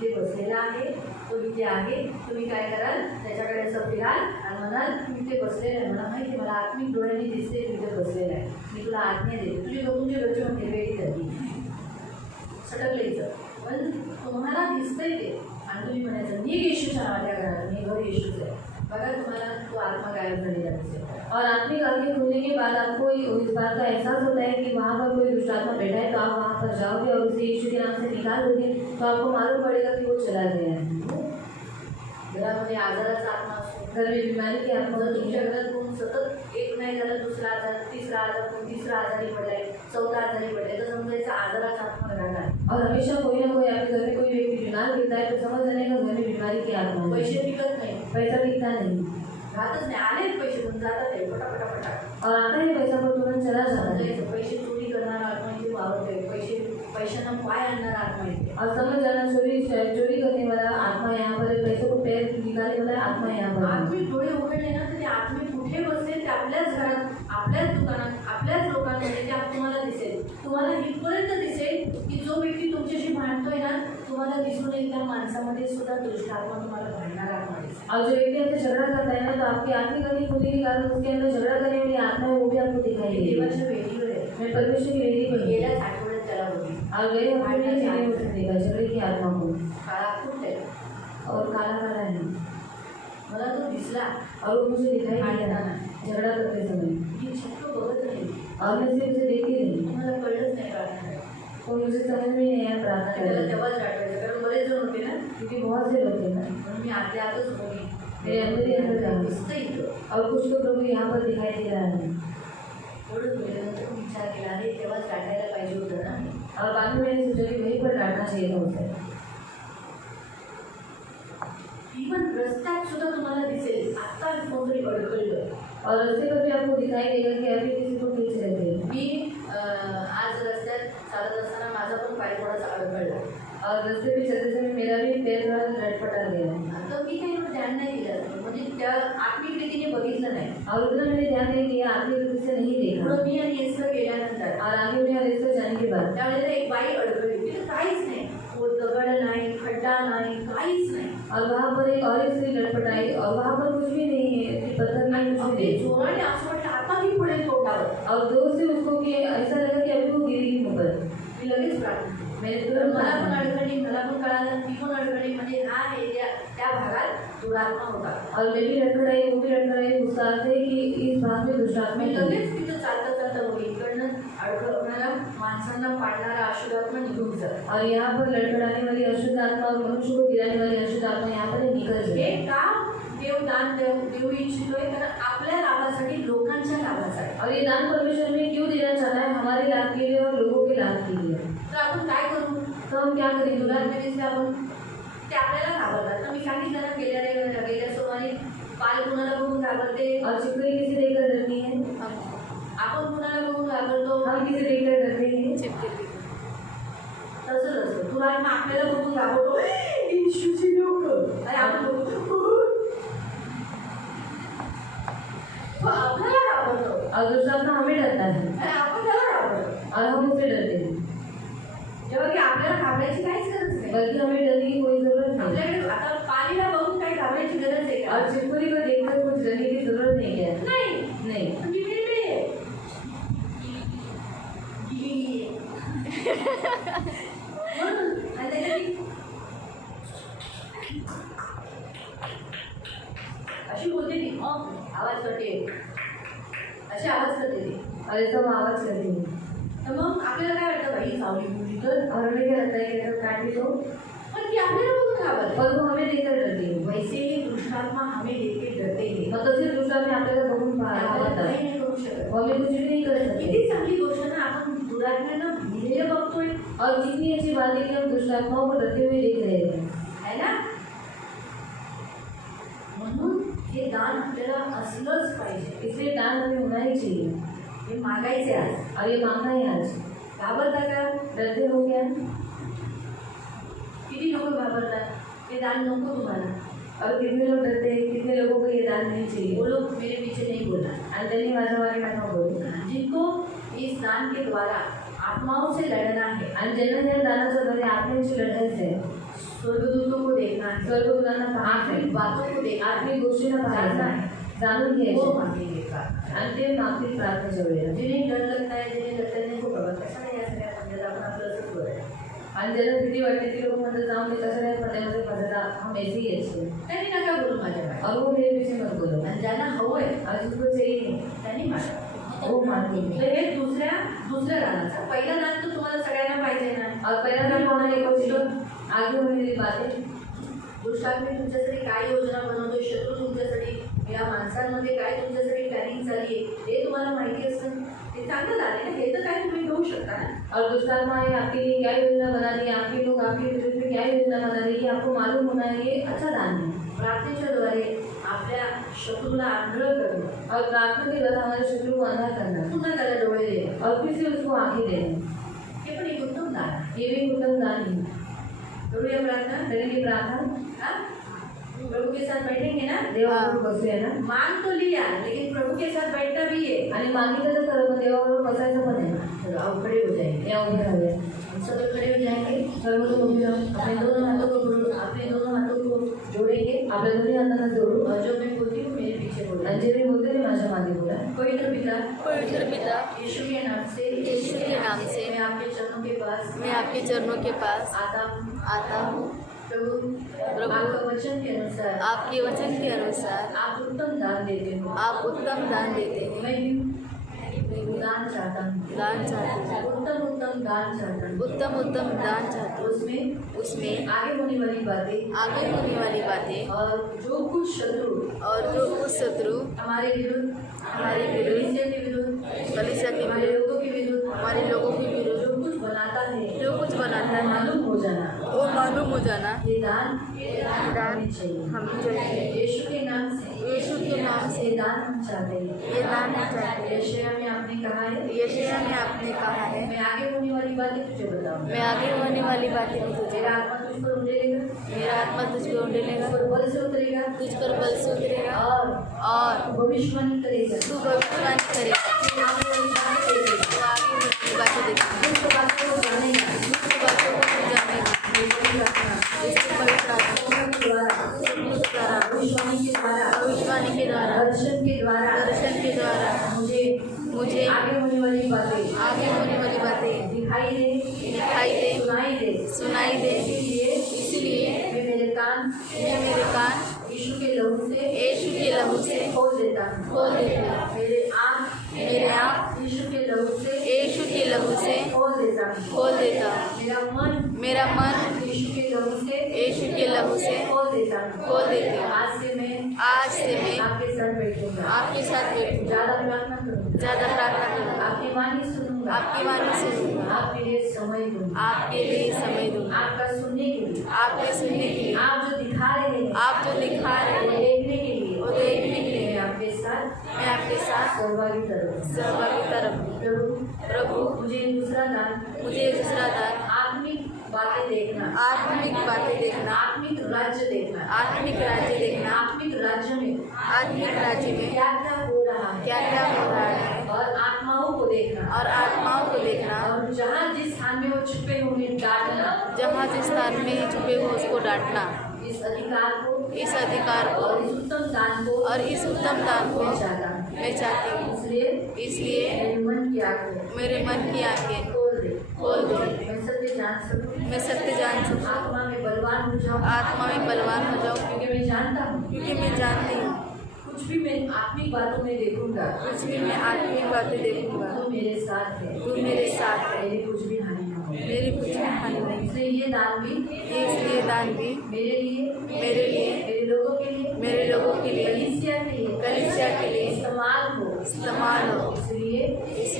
इथे बसलेला आहे, तो इथे आहे. तुम्ही काय कराल, त्याच्याकडे असं फिराल आणि म्हणाल तू इथे बसलेला आहे, मला माहिती आहे, मला आत्मिक डोळ्यांनी दिसते तू इथे बसलेला आहे, मी तुला आज्ञा देते. तुझी तुमची घरची म्हणते वेळी झाली सटकलेचं, पण तुम्हाला दिसतंय ते आणि तुम्ही म्हणायचं मी येशूच्या नावाच्या घरात, मी घर येशूच आहे. बघा तुम्हाला तो आत्मा गायब झालेला दिसेल. और आत्मिक आंखें खुलने के बाद आपको इस बात का एहसास होता है कि वहाँ पर कोई दुष्ट आत्मा बैठा है, तो आप वहाँ पर जाओगे और उसे यीशु के नाम से निकाल दोगे, तो आपको मालूम पड़ेगा कि वो चला गया है. घरामध्ये आजाराचा आत्मा असतो, घर में बीमारी के आत्मा जर होती तुमच्या है. घरात कोण सतत एक नाही झालं दुसरा आजार, तिसरा आजार, कोण तिसरा आजारी पडलाय, चौथा आजारी पडलाय, तर समजायचा आजाराचा आत्मा घरात आहे. और हमेशा कोई ना कोई आपके घर में कोई व्यक्ति बीमार गिरता है, तो समझ जाने का घर में बीमारी की आत्मा है. पैसे टिकत नाही, पैसा टिकता नहीं राहतच नाही, आलेच पैसे पण जातात आहे पटापटा. और आता है पैसा पर तुरंत चला जाता है. समजायचं पैसे चोरी करणारा आत्मा इथे वावरतोय, पैशांना पाय आणणारा आत्मा इथे. और समझ जाना चोरी करने वाला आत्मा यहाँ पर है, पैसों को पैर निकालने वाला आत्मा यहाँ पर है. आत्मिक डोळे उघडले ना तर ते आत्मिक कुठे बसले ते आपल्याच घरात, आपल्याच दुकानात, आपल्याच लोकांमध्ये ते तुम्हाला दिसेल. तुम्हाला इथपर्यंत दिसेल की जो व्यक्ती तुमच्याशी भांडतोय ना, तुम्हाला दिसून येईल त्या माणसामध्ये सुद्धा दुष्ट आत्मा तुम्हाला भांडणारा आत्मा दिसेल. और जो व्यक्ति आपसे झगड़ा करता है ना, तो आपकी आत्मिक आंखें खुलने के कारण उसके अंदर झगड़ा करने वाली आत्मा है, वो भी आपको दिखाई देगी. देवाच्या वेदीवर आहे. मैं परमेश्वर की वेदी पर गेल्याच आठवड्यात त्याला होती और गए हफ्ते में मैंने उसे देखा झगड़े की आत्मा को, काळा खूप आहे. और काला काला है, मला तो दिसला, और वो मुझे दिखाई दिया झगड़ा करते समय. मी चक्क बघत नाही, और मैं सिर्फ उसे देखती रही, मला कळलंच नाही प्रार्थना करायला. तो मुझे समझ में नहीं आया प्रार्थना त्याला करना, तेव्हाच आठवायचं, कारण बरेच जण होते ना, क्योंकि बहुत से लोग थे ना. म्हणून मी आतल्या आतच होती. मेरे अंदर ही अंदर जाऊँ. दिसतं इथं. और कुछ तो प्रभु यहाँ पर दिखाई दे रहा है. थोडं वेळेनंतर विचार केला, अरे तेव्हाच गाठायला पाहिजे होतं ना. और बाद में मैंने सोचा कि वहीं पर डांटना चाहिए था उसे. इवन रस्त्यात सुद्धा तुम्हाला दिसेल आत्ता कोणतरी अडकळलं. और रास्ते पर भी आपको दिखाई देगा कि अभी किसी को खींच रहे थे. मी आज रस्त्यात चालत असताना माझा पण पाय थोडासा अडकळला. और रास्ते पे चलते समय मेरा भी पैर थोड़ा लटपटा गया. आता मी काही एवढं ध्यान नाही दिलं, म्हणजे त्या आत्मिक रीतीने बघितलं नाही. और उतना मैंने ध्यान नहीं दिया, आगे रूप से नहीं देखा. पुढं मी आणि येसला गेल्यानंतर और आगे मैं रेस्टोरेंट जाने के बाद त्यावेळेला एक बाई अडकळली. तिथं काहीच नाही, तो दगड नाही, खड्डा नाही, काहीच नाही. और वहाँ पर एक और स्त्री लटपटाई और वहाँ पर कुछ भी नहीं है, पत्थर नहीं कुछ अगदी नहीं. जोराने असं वाटलं आता मी पडेल तोंडावर. और जोर से उसको कि ऐसा लगा कि अभी वो गिरेगी मुँह पर. मी लगेच प्रार्थना केली. मैंने तर तुरंत मला पण प्रार्थना की. अडकळली, मला पण कळालं, ती पण अडकळली. म्हणजे हा एरिया त्या भागात दुरात्मा होता. और मैं भी लटपटाई, वो भी लटपटाई. उसका अर्थ है कि इस भाग में दुष्ट आत्मा मी है. लगेच तिथं चालता चालता बघी इकडनं अडकवणारा माणसांना पाडणारा अशुद्ध आत्मा निघून जात. और यहाँ पर लटपटाने वाली अशुद्ध आत्मा और मनुष्य को गिराने वाली अशुद्ध आत्मा यहाँ पर निकल हे जाए. का देव दान देऊ इच्छितोय, कारण आपल्या लाभासाठी, लोकांच्या लाभासाठी. और ये दान परमेश्वर में क्यों देना चाहता है? हमारे लाभ के लिए और लोगों के लाभ के लिए. तर आपण काय करू? तो हम क्या करेंगे? दुरात्मेने आपण ते आपल्याला घाबरतात. तर मी सांगितलं ना, गेल्या सोमवारी पाल कुणाला बघून घाबरते, और चिपकली किसी देखकर डरती है, आपण कुणाला बघून घाबरतो, हम किसी देखकर डरते हैं. तसंच असतं. दुरात्मा आपल्याला बघून घाबरतो, येशूची लोकं, आणि आपण बघतो तो आपल्याला घाबरतो, और दुष्ट आत्मा हमें डरता है आणि आपण त्याला घाबरतो. और हम उसे डरते हैं. जेव्हा की आपल्याला घाबरायची काहीच गरज नाही. बल्कि हमें डरने की कोई जरूरत नहीं. आपल्याकडे आता पालीला बघून काही घाबरायची गरज आहे का? और चिपकली को देखकर कुछ डरने की जरूरत नहीं है. नाही. नहीं. पण मी वेगळी आहे. म्हणून आणि त्याच्यात अशी बोलते ती, आवाज करते, असे आवाज करते ती. और ऐसा वो आवाज करती है. तर मग आपल्याला काय वाटतं, बाई सावली मुली तर, और हमें क्या लगता है कि अगर काट भी तो, पण ती आपल्याला बघून घाबरते. पर वो हमें देखकर डरती है. वैसे ही दुष्टात्मा हमें देखे डरते हैं. मतलब सिर्फ दुष्ट आत्मा आपल्याला बघून आपल्याला पाहता काही है. नाही करू शकत. वो हमें कुछ भी नहीं कर सकते. किती चांगली गोष्ट ना, आपण दुरात्म्यानं भिलेलं बघतोय, और कितनी अच्छी बात है कि हम दुष्ट आत्माओं को डरते हुए देख रहे हैं. है ना. म्हणून हे दान आपल्याला असलंच पाहिजे. इसलिए दान हमें होना ही चाहिए. हे मागायचे आज. और ये मांगना है आज. घाबरता का? डरते हो क्या? किती लोक घाबरतात, हे दान नको तुम्हाला. और कितने लोग डरते हैं, कितने लोगों को ये दान नहीं चाहिए. वो लोग मेरे पीछे नहीं बोलना. आणि त्यांनी माझ्या मागे नका बोलू. जिनको इस दान के द्वारा आत्माओं से लड़ना है, आणि ज्यांना या दानाच्या द्वारे आत्म्यांची लढायचं आहे, स्वर्गदूतों को देखना है, स्वर्गदूतांना पाहायचं आखिरी आहे. बातों को देखना आखरी है, गोष्टीला पाहायचं जानना आहे. है, जाणून वो घ्यायचं मांगेंगे प्रार्थना. आणि ते मागतील प्रार्थनेच्या वेळेला. जिन्हें डर लगता है, जिन्हें लगता है देखो बाबा कसं नाही या सगळ्या पंजाला आपण आपलं असंच बरं. आणि ज्याला भीती वाटते ती लोक म्हणतात जाऊन ते कसं नाही पदामध्ये पदाला हम ऐसे ही ऐसे त्यांनी नका बोलू माझ्या बाहेर. और वो मेरे पीछे मत बोलो आणि ज्यांना हवंय और जिसको चाहिए त्यांनी मागा. वो मांगेंगे. तर हे दुसऱ्या रानाचं पहिलं रान तर तुम्हाला सगळ्यांना पाहिजे ना. और पहिला नाम होना एक होती तो आगे होने बातें दुष्टात्मे तुमच्यासाठी काय योजना बनवतोय, शत्रू तुमच्यासाठी या माणसांमध्ये काय तुमच्यासाठी प्लॅनिंग झाली आहे हे तुम्हाला माहिती असतं. ते चांगलं झाले ना, हे तर काय तुम्ही घेऊ शकता ना. और दुष्टात्मा ने आपके लिए क्या योजना बना दी, आपके लोग आपके विरुद्ध में क्या योजना बना रही है आपको मालूम होना है. ये अच्छा दान है. प्रार्थनेच्या द्वारे आपल्या शत्रूला आंधळ करणं, और प्रार्थना के द्वारा हमारे शत्रु को अंधा करना पुन्हा त्याला डोळे देणं, और फिर से उसको आंखें देना, हे पण एक उत्तम दान आहे. ये भी एक उत्तम दान है. करूया प्रार्थना. करेंगे प्रार्थना. हाँ? प्रभु के साथ बैठेंगे ना. देवाबरोबर बसूया ना. मांग तो लिया लेकिन प्रभु के साथ बैठना भी है. आणि मागितलं तर खरं पण देवाबरोबर बसायचं पण आहे. चलो आओ खड़े हो जाएंगे. या उभे राहूया. हम सब लोग खड़े हो जाएंगे. सर्व लोक उभे राहू. अपने दोनों हाथों को जोड़ेंगे. आपल्या दोन्ही हातांना जोडू. और जो मैं बोलती हूँ मेरे पीछे बोलो. आणि जे मी बोलते ते माझ्या मागे बोला. पवित्र पिता यीशु के नाम से मैं आपके चरणों के पास मैं आपके चरणों के पास आता हूँ. आता हूँ. प्रभु आपका वचन के अनुसार आपके वचन के अनुसार आप उत्तम दान देते हो. आप उत्तम दान देते हैं. मैं भी दान चाहता हूँ. दान चाहते हैं. उत्तम दान चाहता हूँ. उत्तम दान चाहते उसमें हैं. आगे होने वाली बातें आगे होने वाली बातें और जो कुछ शत्रु और जो कुछ शत्रु हमारे विरुद्ध, हमारे विरुद्ध, कलीसिया के विरुद्ध, कलीसिया के हमारे विरुद्ध, लोगों के विरुद्ध, हमारे लोगों के विरुद्ध जो कुछ बनाता है, जो कुछ बनाता है मालूम हो जाना. वो मालूम हो जाना. ये दान दान हमें चाहिए. हमें चाहिए. यीशु के नाम से ये दान हम चाहते हैं. ये दान हम चाहते हैं. यशायाह में आपने कहा है, यशायाह में आपने कहा है मैं आगे होने वाली बातें तुझे बताऊंगा. मैं आगे होने वाली बातें भी तुझे. मेरा आत्मा तुझ पर उड़ेगा, मेरा आत्मा तुझ पर उड़ेगा, तुझ पर बल से उतरेगा तुझ पर बल से उतरेगा और तू भविष्यवाणी करेगा. तू भविष्यवाणी करेगा. तू आगे वाली बातें देखेगा. तू आगे की बातें देखेगा. दुष्ट बातों को जानेगा. दुष्ट बातों को तू जानेगा. इसके पवित्र आत्मा के द्वारा, भविष्यवाणी के द्वारा, भविष्यवाणी के द्वारा, दर्शन के द्वारा मुझे आगे होने वाली बातें आगे होने वाली बातें दिखाई दे, सुनाई दे. इसलिए मैं मेरे कान यीशु के लहू से खोल देता हूँ. खोल देते हैं. मेरे आँख यीशु के लहू से खोल देता हूँ. खोल देता हूँ. मेरा मन यीशु के लहू से खोल देता हूँ. खोल देते हैं. आज से मैं आपके साथ बैठूंगा. ज़्यादा प्रार्थना करूँगा. ज़्यादा प्रार्थना करूँगा. आपकी वाणी सुनूंगा. आपकी वाणी सुनूंगा. आपके लिए समय दूंगा. आपके लिए समय दूंगा. आपका सुनने के लिए, आपके सुनने के लिए, आप जो दिखा रहे हैं, आप जो दिखा रहे वो हैं देखने के लिए, वो देखने के लिए मैं आपके साथ मैं आपके साथ सहभागिता रहूंगा. सहभागिता रहूंगी. प्रभु मुझे दूसरा दान दूसरा दान आत्मिक बातें देखना, आत्मिक बातें देखना, आत्मिक राज्य देखना, आत्मिक राज्य देखना, आत्मिक राज्य में आत्मिक राज्य में क्या क्या हो रहा है, क्या क्या हो रहा है और आत्माओं को देखना, और आत्माओं को देखना, और जहाँ जिस स्थान में वो छुपे होंगे डांटना. जहाँ जिस स्थान में छुपे हो उसको डांटना. इस अधिकार को इस अधिकार को और इस उत्तम दान को और इस उत्तम दान को मैं चाहता हूँ. मैं चाहती हूँ. इसलिए मेरे मन की आंखें मेरे मन की आंखें खोल दे. मैं सत्य जान सकूं. आत्मा में बलवान हो जाऊं. आत्मा में बलवान हो जाऊं. क्योंकि मैं जानता हूँ क्योंकि मैं जानती हूँ कुछ भी मैं आत्मिक बातों में देखूंगा, कुछ भी मैं आत्मिक बातें देखूंगा. तू मेरे साथ है. तू मेरे साथ है. मेरी कुछ भी हानि ना हो. मेरी कुछ भी हानि नहीं. इसलिए ये दान भी इसलिए दान भी मेरे लिए, मेरे लोगों के लिए, मेरे लोगों के लिए, कलीसिया के लिए इस्तेमाल हो. इसलिए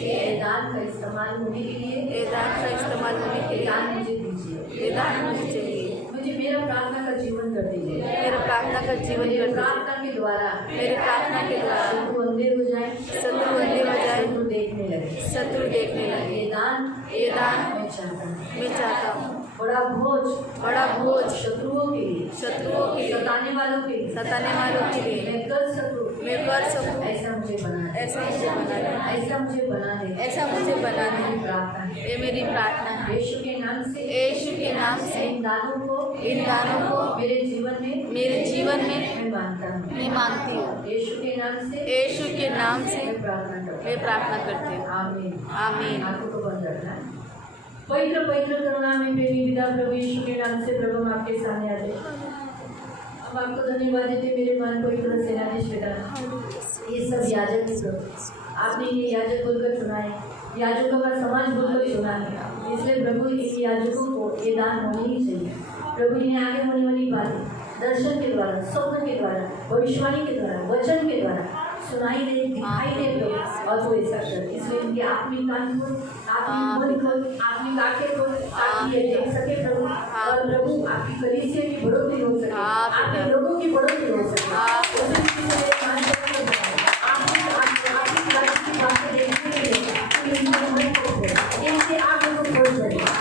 ये दान का इस्तेमाल होने के लिए ये दान का इस्तेमाल होने के लिए दान मुझे दीजिए. ये दान मुझे चाहिए. मुझे मेरा प्रार्थना का जीवन कर दीजिए. मेरा प्रार्थना का जीवन मेरे कर प्रार्थना के द्वारा मेरे प्रार्थना के द्वारा शत्रु अंधे हो जाए, शत्रु अंधे हो जाए, शत्रु देखने लगे. शत्रु देखने लगे. ये दान मैं चाहता हूँ. चाहता हूँ. बड़ा भोज शत्रुओं शत्रुओं के लिए के लिए सताने वालों के लिए मैं कर सकूं ऐसा मुझे बना दे, ऐसा मुझे बना दे प्रार्थना है। ये मेरी प्रार्थना है। यीशु के नाम से इन दानों को मेरे जीवन में मैं मानती हूँ। यीशु के नाम से मैं प्रार्थना करती हूँ। आमीन। आंखों को बंद रखना है। पवित्र करुणा में प्रेमी पिता प्रभु यीशु के नाम से प्रभु हम आपके सामने आते हैं। हम आपको धन्यवाद देते मेरे मन पवित्र सेनाधीश पिता। ये सब याजक हैं प्रभु, आपने ये याजक बोलकर चुना है, याजकों का समाज बोलकर चुना है, इसलिए प्रभु इन याजकों को ये दान होने ही चाहिए। प्रभु इन्हें आगे होने वाली बातें दर्शन के द्वारा, स्वप्न के द्वारा, भविष्यवाणी के द्वारा, वचन के द्वारा सुनाई दे, दिखाई दे प्रभु, और वो ऐसा कर। इसलिए इनके आत्मिक कान खोल, आत्मिक मन खोल, आत्मिक आंखें खोल, ताकि ये देख सके प्रभु, और प्रभु आपकी कलीसिया की बढ़ोतरी हो सके, आपके लोगों की बढ़ोतरी हो सके।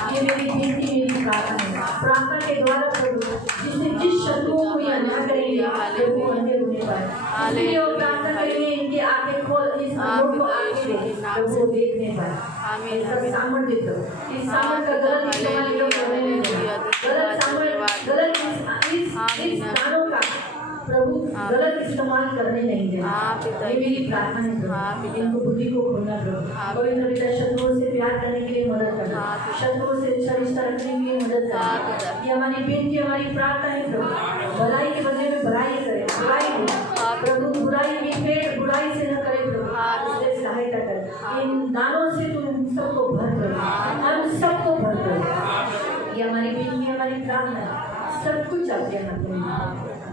ये मेरी विनती, मेरी प्रार्थना के द्वारा प्रभु जिसने जिस शत्रुओं को ये अन्याय करेंगे प्रभु अंधे होने पाए, इसलिए वो प्रार्थना करेंगे इनकी आंखें खोल, इस लोगों को आंखें दे प्रभु देख नहीं पाए। सब सामर्थ्य दो, इस सामर्थ्य का गलत इस्तेमाल लोग करने नहीं देना, गलत सामर्थ्य, गलत इस दानों का प्रभु गलत इस्तेमाल करने नहीं देना। ये मेरी प्रार्थना है प्रभु, इनको बुद्धि को खोलना प्रभु, पवित्र पिता शत्रुओं से प्यार करने के लिए मदद करना, शत्रुओं से अच्छा रिश्ता रखने के लिए मदद करना। ये हमारी बेनती, हमारी प्रार्थना है प्रभु, भलाई के बदले में बुराई करें, बुराई हो प्रभु, बुराई निपेट, बुराई से न करे प्रभु, इसलिए सहायता कर। इन दानों से तुम सबको भर करो, हम सबको भर करो। ये हमारी बेनती, हमारी प्रार्थना है, सब कुछ आपके हाथ में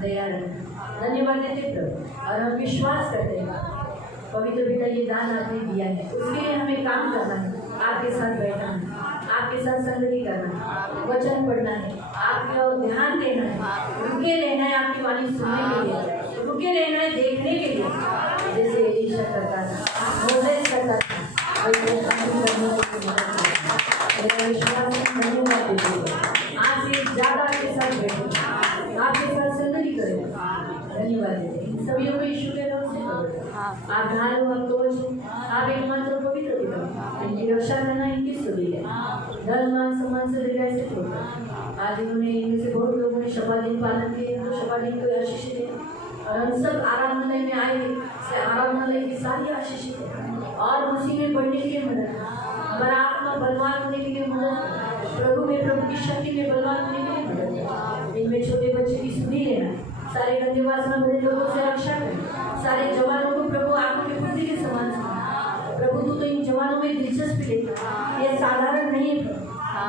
दया रखें। धन्यवाद देते प्रभु, और हम विश्वास करते हैं पवित्र पिता ये दान आपने दिया है, उसके लिए हमें काम करना है, आपके साथ बैठना है, आपके साथ संगति करना है, वचन पढ़ना है, आपका ध्यान देना है, रुके रहना है आपकी वाणी सुनने के लिए, रुके रहना है देखने के लिए, जैसे एलीशा करता था, मोसेस करता था, वैसे काम करने के लिए मेरा विश्वास है। धन्यवाद देते, आज से ज़्यादा आपके साथ बैठे, आपके साथ संगति करें। धन्यवाद देते सभी को यीशु के नाम से आधार हो, आप तो आप एकमात्र पवित्र पिता, इनकी रक्षा करना इनकी स्तुति है। धर्म मान सम्मान से दीर्घायु से छोड़कर आज इन्होंने, इनमें से बहुत लोगों ने शपथ दिन पालन किए, तो शपथ दिन को आशीष दें, और हम सब आराधनालय में आए से आराधनालय की सारी आशीष दें, और उसी में बढ़ने के लिए मदद, हमारा आत्मा बलवान होने के लिए मदद, प्रभु में, प्रभु की शक्ति में बलवान होने के लिए मदद। इनमें छोटे बच्चे की सुधी लेना, सारे गंदे वासना भरे लोगों से रक्षा करें, सारे जवानों को प्रभु आंखों के पुत्री के समान समझ। प्रभु तू तो इन जवानों में दिलचस्पी लेता है, ये साधारण नहीं है प्रभु,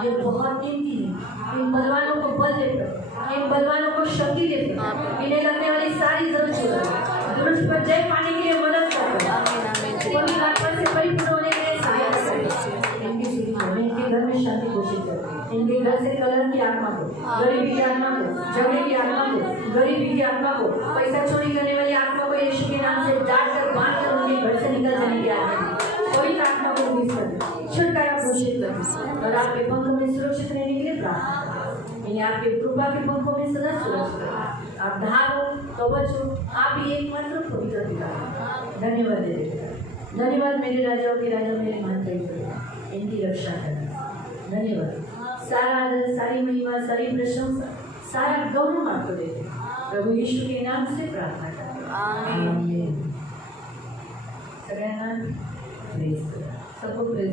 ये बहुत कीमती है। इन बलवानों को बल दे प्रभु, इन बलवानों को शक्ति दे प्रभु, इन्हें लगने वाली सारी जरूरत पूरा दुरुस्त पर जय पाने के लिए मदद कर, पवित्र आत्मा से परिपूर्ण होने के लिए सहायता करें। इनके घर में शांति घोषित कर, इनके घर से कलह की आत्मा को, गरीबी की आत्मा को, झगड़े की आत्मा को, गरीबी की आत्मा को, पैसा चोरी करने वाली आत्मा को यीशु के नाम से डांट कर, बांध कर उनके घर से निकल जाने की आत्मा, कोई आत्मा को मिस कर छुटकारा घोषित कर, और आपके पंखों में सुरक्षित रहने के लिए प्रार्थना, इन्हें आपके कृपा के पंखों में सदा सुरक्षित, आप धार हो, कवच हो, आप ही एकमात्र पवित्र पिता। धन्यवाद देते, धन्यवाद मेरे राजाओं के राजा, मेरे महान इनकी रक्षा करना। धन्यवाद, सारा आदर, सारी महिमा, सारी प्रशंसा, सारा गौरव आपको देते प्रभु यीशु के नाम से प्रार्थना करते हैं। आमीन। सबको प्रेज